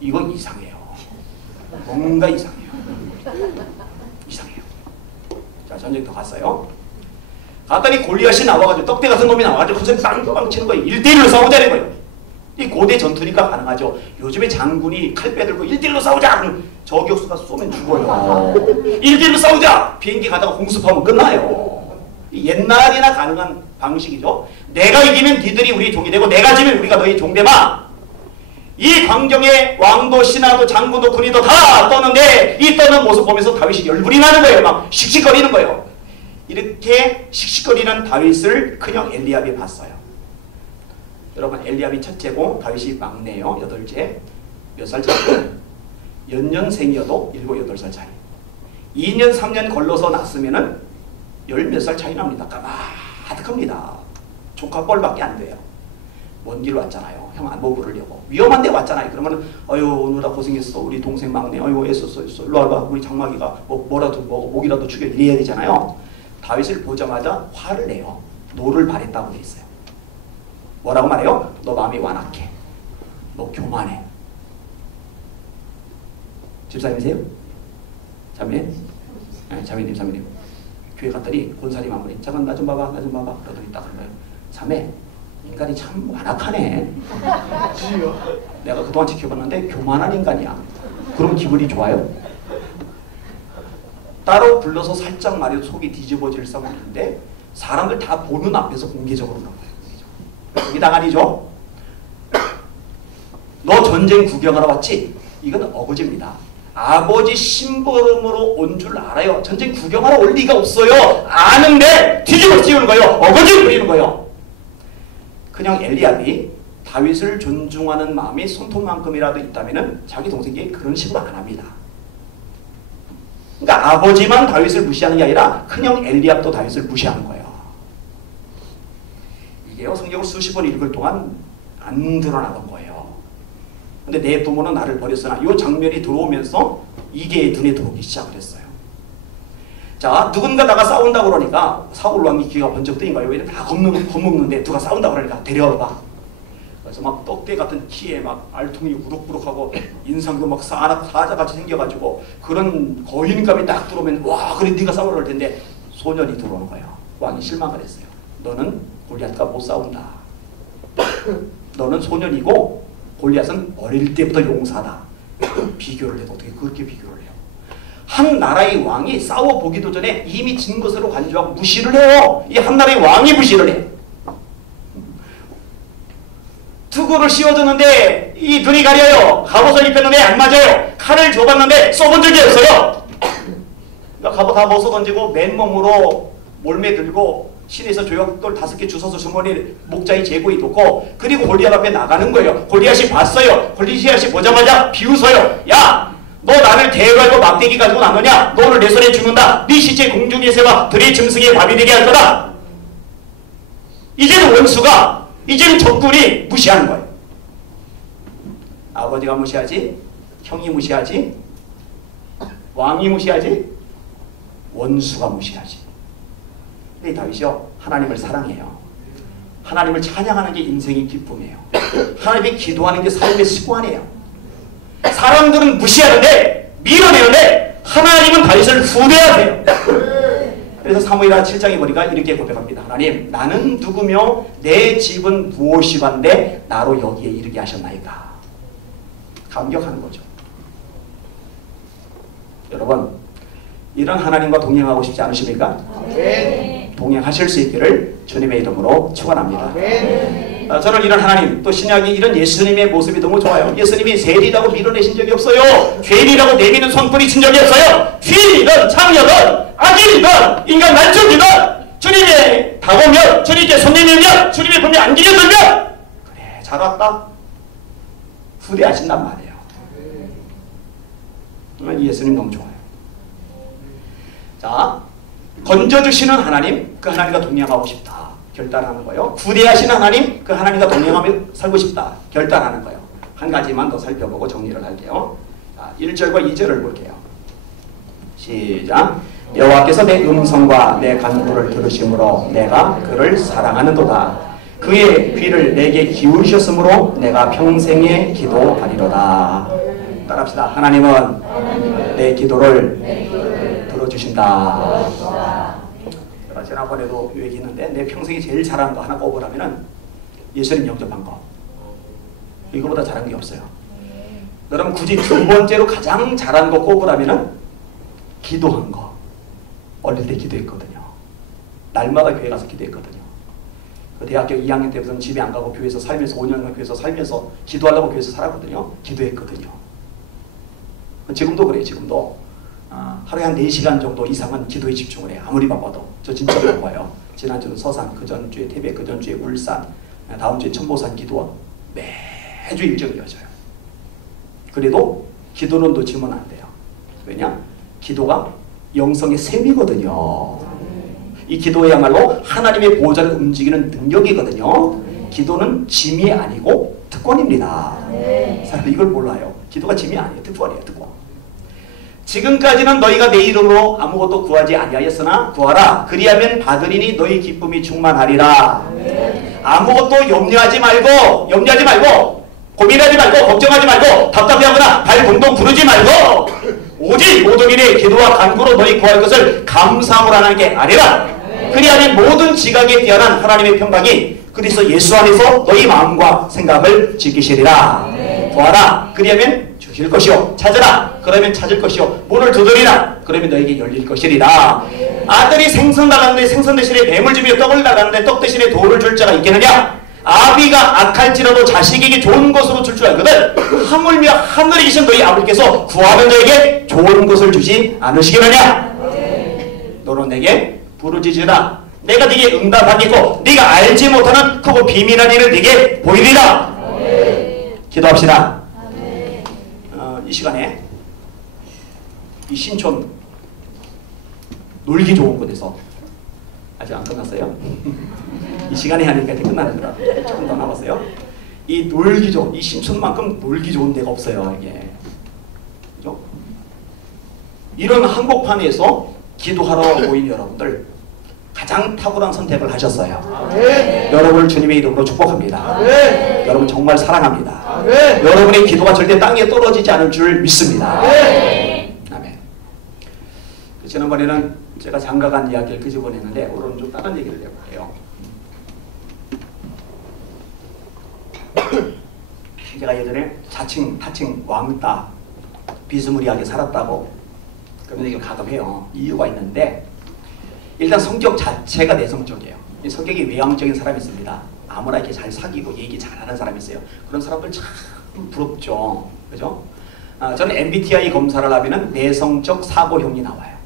이건 이상해요. 뭔가 이상해요. 이상해요. 자, 전쟁터 갔어요. 갔더니 골리앗이 나와가지고 떡대 같은 놈이 나와가지고 그새 빵빵 치는 거예요. 1대1로 싸우자는 거예요. 이 고대 전투니까 가능하죠. 요즘에 장군이 칼 빼들고 1대1로 싸우자! 그럼 저격수가 쏘면 죽어요. 1대1로 싸우자! 비행기 가다가 공습하면 끝나요. 옛날이나 가능한 방식이죠. 내가 이기면 니들이 우리 종이 되고 내가 지면 우리가 너희 종대마. 이 광경에 왕도 신하도 장군도 군인도 다 떠는데 이 떠는 모습 보면서 다윗이 열불이 나는 거예요. 막 씩씩거리는 거예요. 이렇게 씩씩거리는 다윗을 큰형 엘리압이 봤어요. 여러분 엘리압이 첫째고 다윗이 막내예요. 8째. 몇 살 차이? 연년생이어도 7, 8살 차이. 2년, 3년 걸러서 낳았으면은 10몇 살 차이 납니다. 까마득합니다. 조카뻘밖에 안 돼요. 먼 길 왔잖아요. 형 안보 부르려고. 위험한 데 왔잖아요. 그러면 어휴 오늘아 고생했어. 우리 동생 막내. 어휴 애썼어. 일로 와봐. 우리 장마기가 뭐라도 먹어. 목이라도 죽여. 이래야 되잖아요. 다윗을 보자마자 화를 내요. 노를 바랬다고 돼 있어요. 뭐라고 말해요? 너 마음이 완악해. 너 교만해. 집사님이세요? 자매님? 네, 자매님. 교회 갔더니 권사님 한 분이 잠깐 나 좀 봐봐. 그러더니 딱 그런 거예요. 자매, 인간이 참 완악하네. 내가 그동안 지켜봤는데 교만한 인간이야. 그럼 기분이 좋아요? 따로 불러서 살짝 말해도 속이 뒤집어질 상황인데 사람들 다 보는 앞에서 공개적으로 그런 거예요. 이게 당아니죠? 너 전쟁 구경하러 왔지? 이건 어거지입니다. 아버지 심부름으로 온 줄 알아요. 전쟁 구경하러 올 리가 없어요. 아는데 뒤집어 씌우는 거예요. 어거지 부리는 거예요. 그냥 엘리압이 다윗을 존중하는 마음이 손톱만큼이라도 있다면 자기 동생에게 그런 식으로 안 합니다. 그러니까 아버지만 다윗을 무시하는 게 아니라 큰형 엘리압도 다윗을 무시하는 거예요. 이게요, 성경을 수십 번 읽을 동안 안 드러나던 거예요. 근데 내 부모는 나를 버렸으나 이 장면이 들어오면서 이게 눈에 들어오기 시작을 했어요. 자, 누군가 나가 싸운다고 그러니까 사울 왕이 귀가 번쩍 뜨인 거예요. 왜냐면 다 겁먹는데 누가 싸운다고 그러니까 데려와봐. 그래서 막 떡대 같은 키에 막 알통이 우룩부룩하고 인상도 막 사자같이 생겨가지고 그런 거인감이 딱 들어오면 와, 그래 네가 싸우러 올 텐데 소년이 들어오는 거예요. 왕이 실망을 했어요. 너는 골리앗과 못 싸운다. 너는 소년이고 골리앗은 어릴 때부터 용사다. 비교를 해도 어떻게 그렇게 비교를 해요? 한 나라의 왕이 싸워보기도 전에 이미 진 것으로 간주하고 무시를 해요. 이 한 나라의 왕이 무시를 해. 투구를 씌워줬는데 이 눈이 가려요. 갑옷을 입혔는데 안 맞아요. 칼을 줘봤는데 써본 적이 없어요. 그러니까 갑옷 다 벗어 던지고 맨몸으로 몰매 들고 시내에서 조약돌 5개 주워서 주머니에 목자의 제고에 놓고 그리고 골리앗 앞에 나가는 거예요. 골리앗이 봤어요. 골리앗이 보자마자 비웃어요. 야! 너 나를 대우하고 막대기 가지고 나누냐? 너 오늘 내 손에 죽는다. 네 시체 공중의 새와 들의 짐승의 밥이 되게 할 거다. 이제는 원수가, 이제는 적군이 무시하는 거예요. 아버지가 무시하지? 형이 무시하지? 왕이 무시하지? 원수가 무시하지. 근데 다윗이요, 하나님을 사랑해요. 하나님을 찬양하는 게 인생의 기쁨이에요. 하나님께 기도하는 게 삶의 습관이에요. 사람들은 무시하는데 밀어내는데 하나님은 다윗을 후대하세요. 그래서 사무엘하 7장에 보니까 이렇게 고백합니다. 하나님, 나는 누구며 내 집은 무엇이건데 나로 여기에 이르게 하셨나이까. 감격하는 거죠. 여러분, 이런 하나님과 동행하고 싶지 않으십니까? 네. 동행하실 수 있기를 주님의 이름으로 축원합니다. 네. 저는 이런 하나님, 또 신약이 이런 예수님의 모습이 너무 좋아요. 예수님이 세리라고 밀어내신 적이 없어요. 죄인이라고 내미는 손뿌리 친 적이 없어요. 휘인이든 창녀든 악인이든 인간 난쪽이든 주님의 다가오면, 주님께 손 내밀면, 주님의 품에 안기려들면 그래, 잘 왔다. 후대하신단 말이에요. 정말 예수님 너무 좋아요. 자, 건져주시는 하나님, 그 하나님과 동행하고 싶다. 결단하는 거예요. 구대하시는 하나님, 그 하나님과 동행하며 살고 싶다. 결단하는 거예요. 한 가지만 더 살펴보고 정리를 할게요. 자, 1절과 2절을 볼게요. 시작. 여호와께서 내 음성과 내 간구를 들으심으로 내가 그를 사랑하는도다. 그의 귀를 내게 기울이셨으므로 내가 평생에 기도하리로다. 따라합시다. 하나님은 내 기도를 들어주신다. 지난번에도 얘기했는데 내 평생에 제일 잘하는 거 하나 꼽으라면은 예수님 영접한 거. 이거보다 잘한 게 없어요. 여러분 굳이 두 번째로 가장 잘한 거 꼽으라면은 기도한 거. 어릴 때 기도했거든요. 날마다 교회 가서 기도했거든요. 그 대학교 2학년 때부터는 집에 안 가고 교회에서 살면서 5년간 교회에서 살면서 기도하려고 교회에서 살았거든요. 기도했거든요. 지금도 그래요. 지금도 하루에 한 4시간 정도 이상은 기도에 집중을 해요. 아무리 바빠도. 저 진짜 바빠요. 지난주는 서산, 그 전주에 태백, 그 전주에 울산, 다음 주에 천보산 기도 매주 일정이 이어져요. 그래도 기도는 놓치면 안 돼요. 왜냐? 기도가 영성의 셈이거든요. 이 기도야말로 하나님의 보호자를 움직이는 능력이거든요. 기도는 짐이 아니고 특권입니다. 사람들이 이걸 몰라요. 기도가 짐이 아니에요. 특권이에요. 특권. 지금까지는 너희가 내 이름으로 아무것도 구하지 아니하였으나 구하라. 그리하면 받으리니 너희 기쁨이 충만하리라. 아무것도 염려하지 말고 고민하지 말고 걱정하지 말고 답답해하거나 발 동동 구르지 말고 오직 모든 일에 기도와 간구로 너희 구할 것을 감사함으로 하나님께 아뢰라. 그리하면 모든 지각에 뛰어난 하나님의 평강이 그리스도 예수 안에서 너희 마음과 생각을 지키시리라. 구하라 그리하면 주실 것이요 찾으라 그러면 찾을 것이요 문을 두드리라 그러면 너에게 열릴 것이리라. 아들이 생선 나가는데 생선 대신에 뱀을 주며 떡을 나가는데 떡 대신에 돌을 줄 자가 있겠느냐. 아비가 악할지라도 자식에게 좋은 것으로 줄 줄 알거든 하물며 하늘에 계신 너희 아버지께서 구하는 자에게 좋은 것을 주지 않으시겠느냐. 너는 내게 부르짖으라 내가 네게 응답하겠고 네가 알지 못하는 크고 비밀한 일을 네게 보이리라. 기도합시다. 이 시간에 이 신촌 놀기 좋은 곳에서 아직 안 끝났어요. 이 시간에 하니까 이제 끝나는 거라 조금 더 남았어요. 이 놀기 좋은 이 신촌만큼 놀기 좋은 데가 없어요. 이게 그죠? 이런 한복판에서 기도하러 모인 여러분들 가장 탁월한 선택을 하셨어요. 여러분을 주님의 이름으로 축복합니다. 여러분 정말 사랑합니다. 여러분의 기도가 절대 땅에 떨어지지 않을 줄 믿습니다. 아멘. 지난번에는 제가 장가간 이야기를 끄집어냈는데 오늘은 좀 다른 얘기를 해볼게요. 제가 예전에 자칭, 타칭, 왕따 비스무리하게 살았다고 그런 얘기를 가끔 해요. 이유가 있는데 일단 성격 자체가 내성적이에요. 성격이 외향적인 사람이 있습니다. 아무나 이렇게 잘 사귀고 얘기 잘하는 사람이 있어요. 그런 사람들 참 부럽죠. 그죠? 저는 MBTI 검사를 하면 내성적 사고형이 나와요.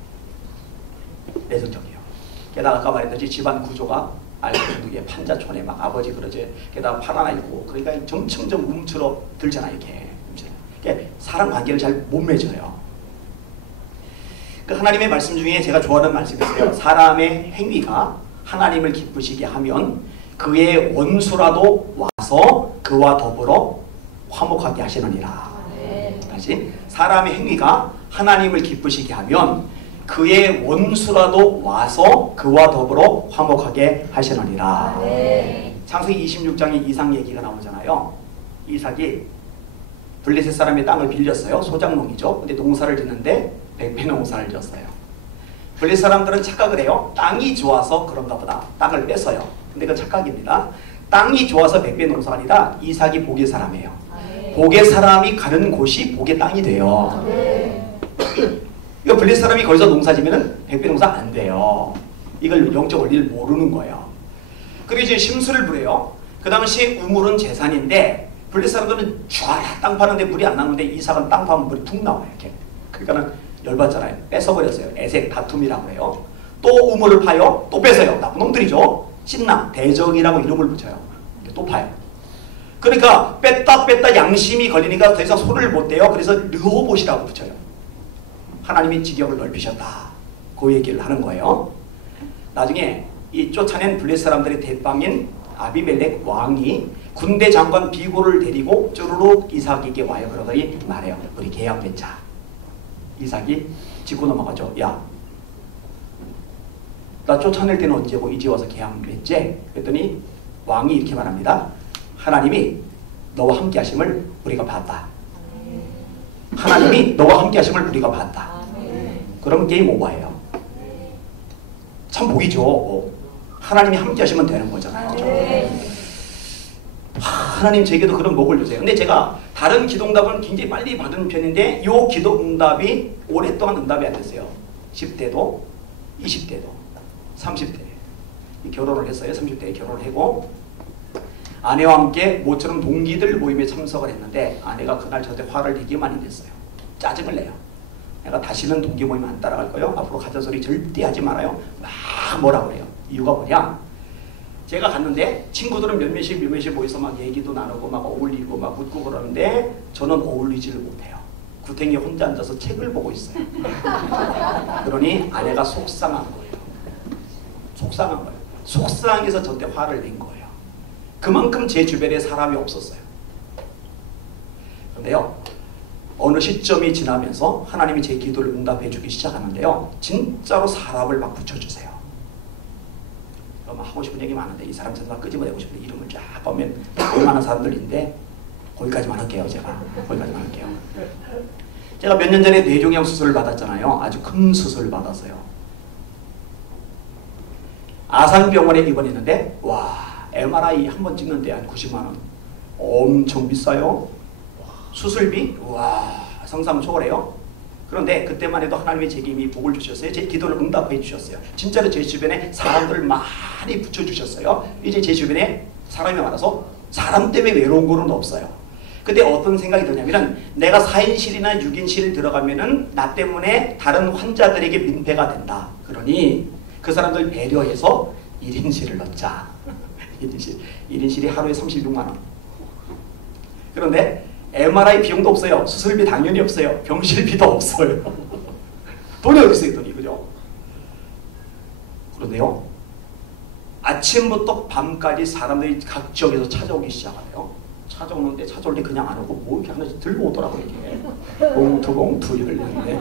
내성적이에요. 게다가 아까 말했듯이 집안 구조가 알콩두개 판자촌에 막 아버지 그러지 게다가 팔 하나 있고 그러니까 점점 움츠러 들잖아요. 이렇게 그러니까 사람 관계를 잘 못 맺어요. 그 하나님의 말씀 중에 제가 좋아하는 말씀이 있어요. 사람의 행위가 하나님을 기쁘시게 하면 그의 원수라도 와서 그와 더불어 화목하게 하시느니라. 다시 사람의 행위가 하나님을 기쁘시게 하면 그의 원수라도 와서 그와 더불어 화목하게 하시느니라. 창세기 26장에 이삭 얘기가 나오잖아요. 이삭이 블레셋 사람의 땅을 빌렸어요. 소작농이죠. 근데 농사를 짓는데 백배 농사를 지었어요. 블레셋 사람들은 착각을 해요. 땅이 좋아서 그런가 보다. 땅을 뺏어요. 근데 그건 착각입니다. 땅이 좋아서 백배 농사가 아니라 이삭이 복의 사람이에요. 복의 사람이 가는 곳이 복의 땅이 돼요. 이거 블레셋 사람이 거기서 농사 지면은 백배 농사 안 돼요. 이걸 영적 원리를 모르는 거예요. 그리고 이제 심수를 부려요. 그 당시 우물은 재산인데 블레셋 사람들은 쫙 땅 파는데 물이 안 나오는데 이삭은 땅 파면 물이 툭 나와요. 이렇게. 그러니까는 열받잖아요. 뺏어버렸어요. 애색 다툼이라고 해요. 또 우물을 파요. 또 뺏어요. 나쁜 놈들이죠. 신랑 대적이라고 이름을 붙여요. 또 파요. 그러니까 뺐다 양심이 걸리니까 더 이상 손을 못 대요. 그래서 르호봇이라고 붙여요. 하나님이 지경을 넓히셨다. 그 얘기를 하는 거예요. 나중에 이 쫓아낸 블레셋 사람들의 대빵인 아비멜렉 왕이 군대 장관 비고를 데리고 쭈루룩 이삭에게 와요. 그러더니 말해요. 우리 계약 맺자. 이삭이 짚고 넘어가죠. 야, 나 쫓아낼 때는 언제고 이제 와서 계약 맺지? 그랬더니 왕이 이렇게 말합니다. 하나님이 너와 함께 하심을 우리가 봤다. 하나님이 너와 함께 하심을 우리가 봤다. 그럼 게임 오버예요. 참 복이죠. 하나님이 함께 하시면 되는 거잖아요. 하나님 제게도 그런 복을 주세요. 근데 제가 다른 기도응답은 굉장히 빨리 받은 편인데 이 기도응답이 오랫동안 응답이 안 됐어요. 10대도 20대도 30대 결혼을 했어요. 30대에 결혼을 하고 아내와 함께 모처럼 동기들 모임에 참석을 했는데 아내가 그날 저한테 화를 되게 많이 냈어요. 짜증을 내요. 내가 다시는 동기 모임 안 따라갈 거예요. 앞으로 가짜 소리 절대 하지 말아요. 막 뭐라 그래요. 이유가 뭐냐? 제가 갔는데 친구들은 몇몇이 모여서 막 얘기도 나누고 막 어울리고 막 웃고 그러는데 저는 어울리지를 못해요. 구탱이에 혼자 앉아서 책을 보고 있어요. 그러니 아내가 속상한 거예요. 속상한 거예요. 속상해서 저한테 화를 낸 거예요. 그만큼 제 주변에 사람이 없었어요. 그런데요. 어느 시점이 지나면서 하나님이 제 기도를 응답해 주기 시작하는데요. 진짜로 사람을 막 붙여주세요. 그럼 하고 싶은 얘기 많은데 이 사람 전화 끄집어내고 싶은데 이름을 쫙 보면 얼마나 사람들인데 거기까지만 할게요. 제가 거기까지만 할게요. 제가 몇 년 전에 뇌종양 수술을 받았잖아요. 아주 큰 수술을 받았어요. 아산병원에 입원했는데 와 MRI 한 번 찍는데 한 90만 원. 엄청 비싸요. 수술비 와 상상을 초월해요. 그런데 그때만 해도 하나님의 제게 이미 복을 주셨어요. 제 기도를 응답해 주셨어요. 진짜로 제 주변에 사람들을 많이 붙여주셨어요. 이제 제 주변에 사람이 많아서 사람 때문에 외로운 거는 없어요. 근데 어떤 생각이 드냐면은 내가 4인실이나 6인실 들어가면은 나 때문에 다른 환자들에게 민폐가 된다. 그러니 그 사람들 배려해서 1인실을 넣자. 1인실이 하루에 36만 원. 그런데 MRI 비용도 없어요. 수술비 당연히 없어요. 병실비도 없어요. 돈이 어디 있어요, 돈이. 그죠? 그런데요. 아침부터 밤까지 사람들이 각 지역에서 찾아오기 시작하네요. 찾아오는데 찾아올 때 그냥 안 오고 뭐 이렇게 하나씩 들고 오더라고요. 이게. 봉투 열렸네.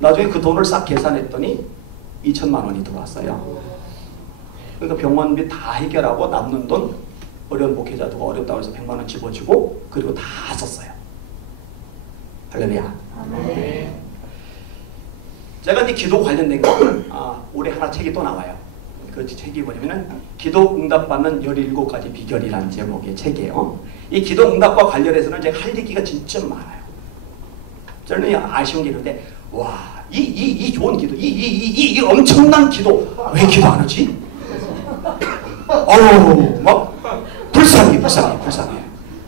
나중에 그 돈을 싹 계산했더니 2천만 원이 들어왔어요. 그러니까 병원비 다 해결하고 남는 돈 어려운 목회자 누가 어렵다고 해서 100만 원 집어주고 그리고 다 썼어요. 할렐루야. 네. 제가 이제 기도 관련된 거 올해 하나 책이 또 나와요. 그 책이 뭐냐면은 기도 응답받는 17가지 비결이라는 제목의 책이에요. 이 기도 응답과 관련해서는 제가 할 얘기가 진짜 많아요. 저는 아쉬운 게 있는데 와, 이 좋은 기도, 이 엄청난 기도 왜 기도 안 하지? 어우, 막 불쌍해.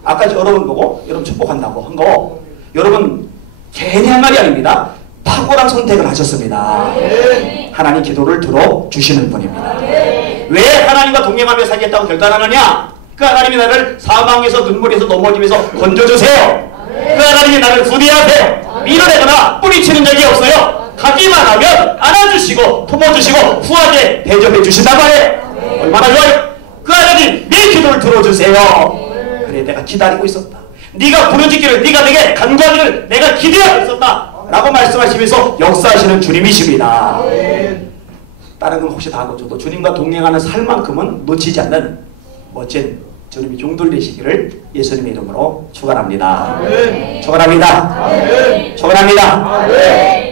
아까 여러분 보고 여러분 축복한다고 한 거 여러분 괜히 한 말이 아닙니다. 탁월한 선택을 하셨습니다. 하나님 기도를 들어주시는 분입니다. 왜 하나님과 동행하며 살겠다고 결단하느냐? 그 하나님이 나를 사망에서 눈물에서 넘어지면서 건져주세요. 그 하나님이 나를 구비하세요. 밀어내거나 뿌리치는 적이 없어요. 가기만 하면 안아주시고 품어주시고 후하게 대접해 주신단 말이에요. 얼마나 좋아요. 그 하나님 내 기도를 들어주세요. 그래 내가 기다리고 있었다. 네가 부르짖기를 네가 내게 간구하기를 내가 기대하고 있었다 라고 말씀하시면서 역사하시는 주님이십니다. 다른 건 혹시 다 놓쳐도 주님과 동행하는 삶만큼은 놓치지 않는 멋진 주님이 종들 되시기를 예수님의 이름으로 축원합니다. 축원합니다. 축원합니다.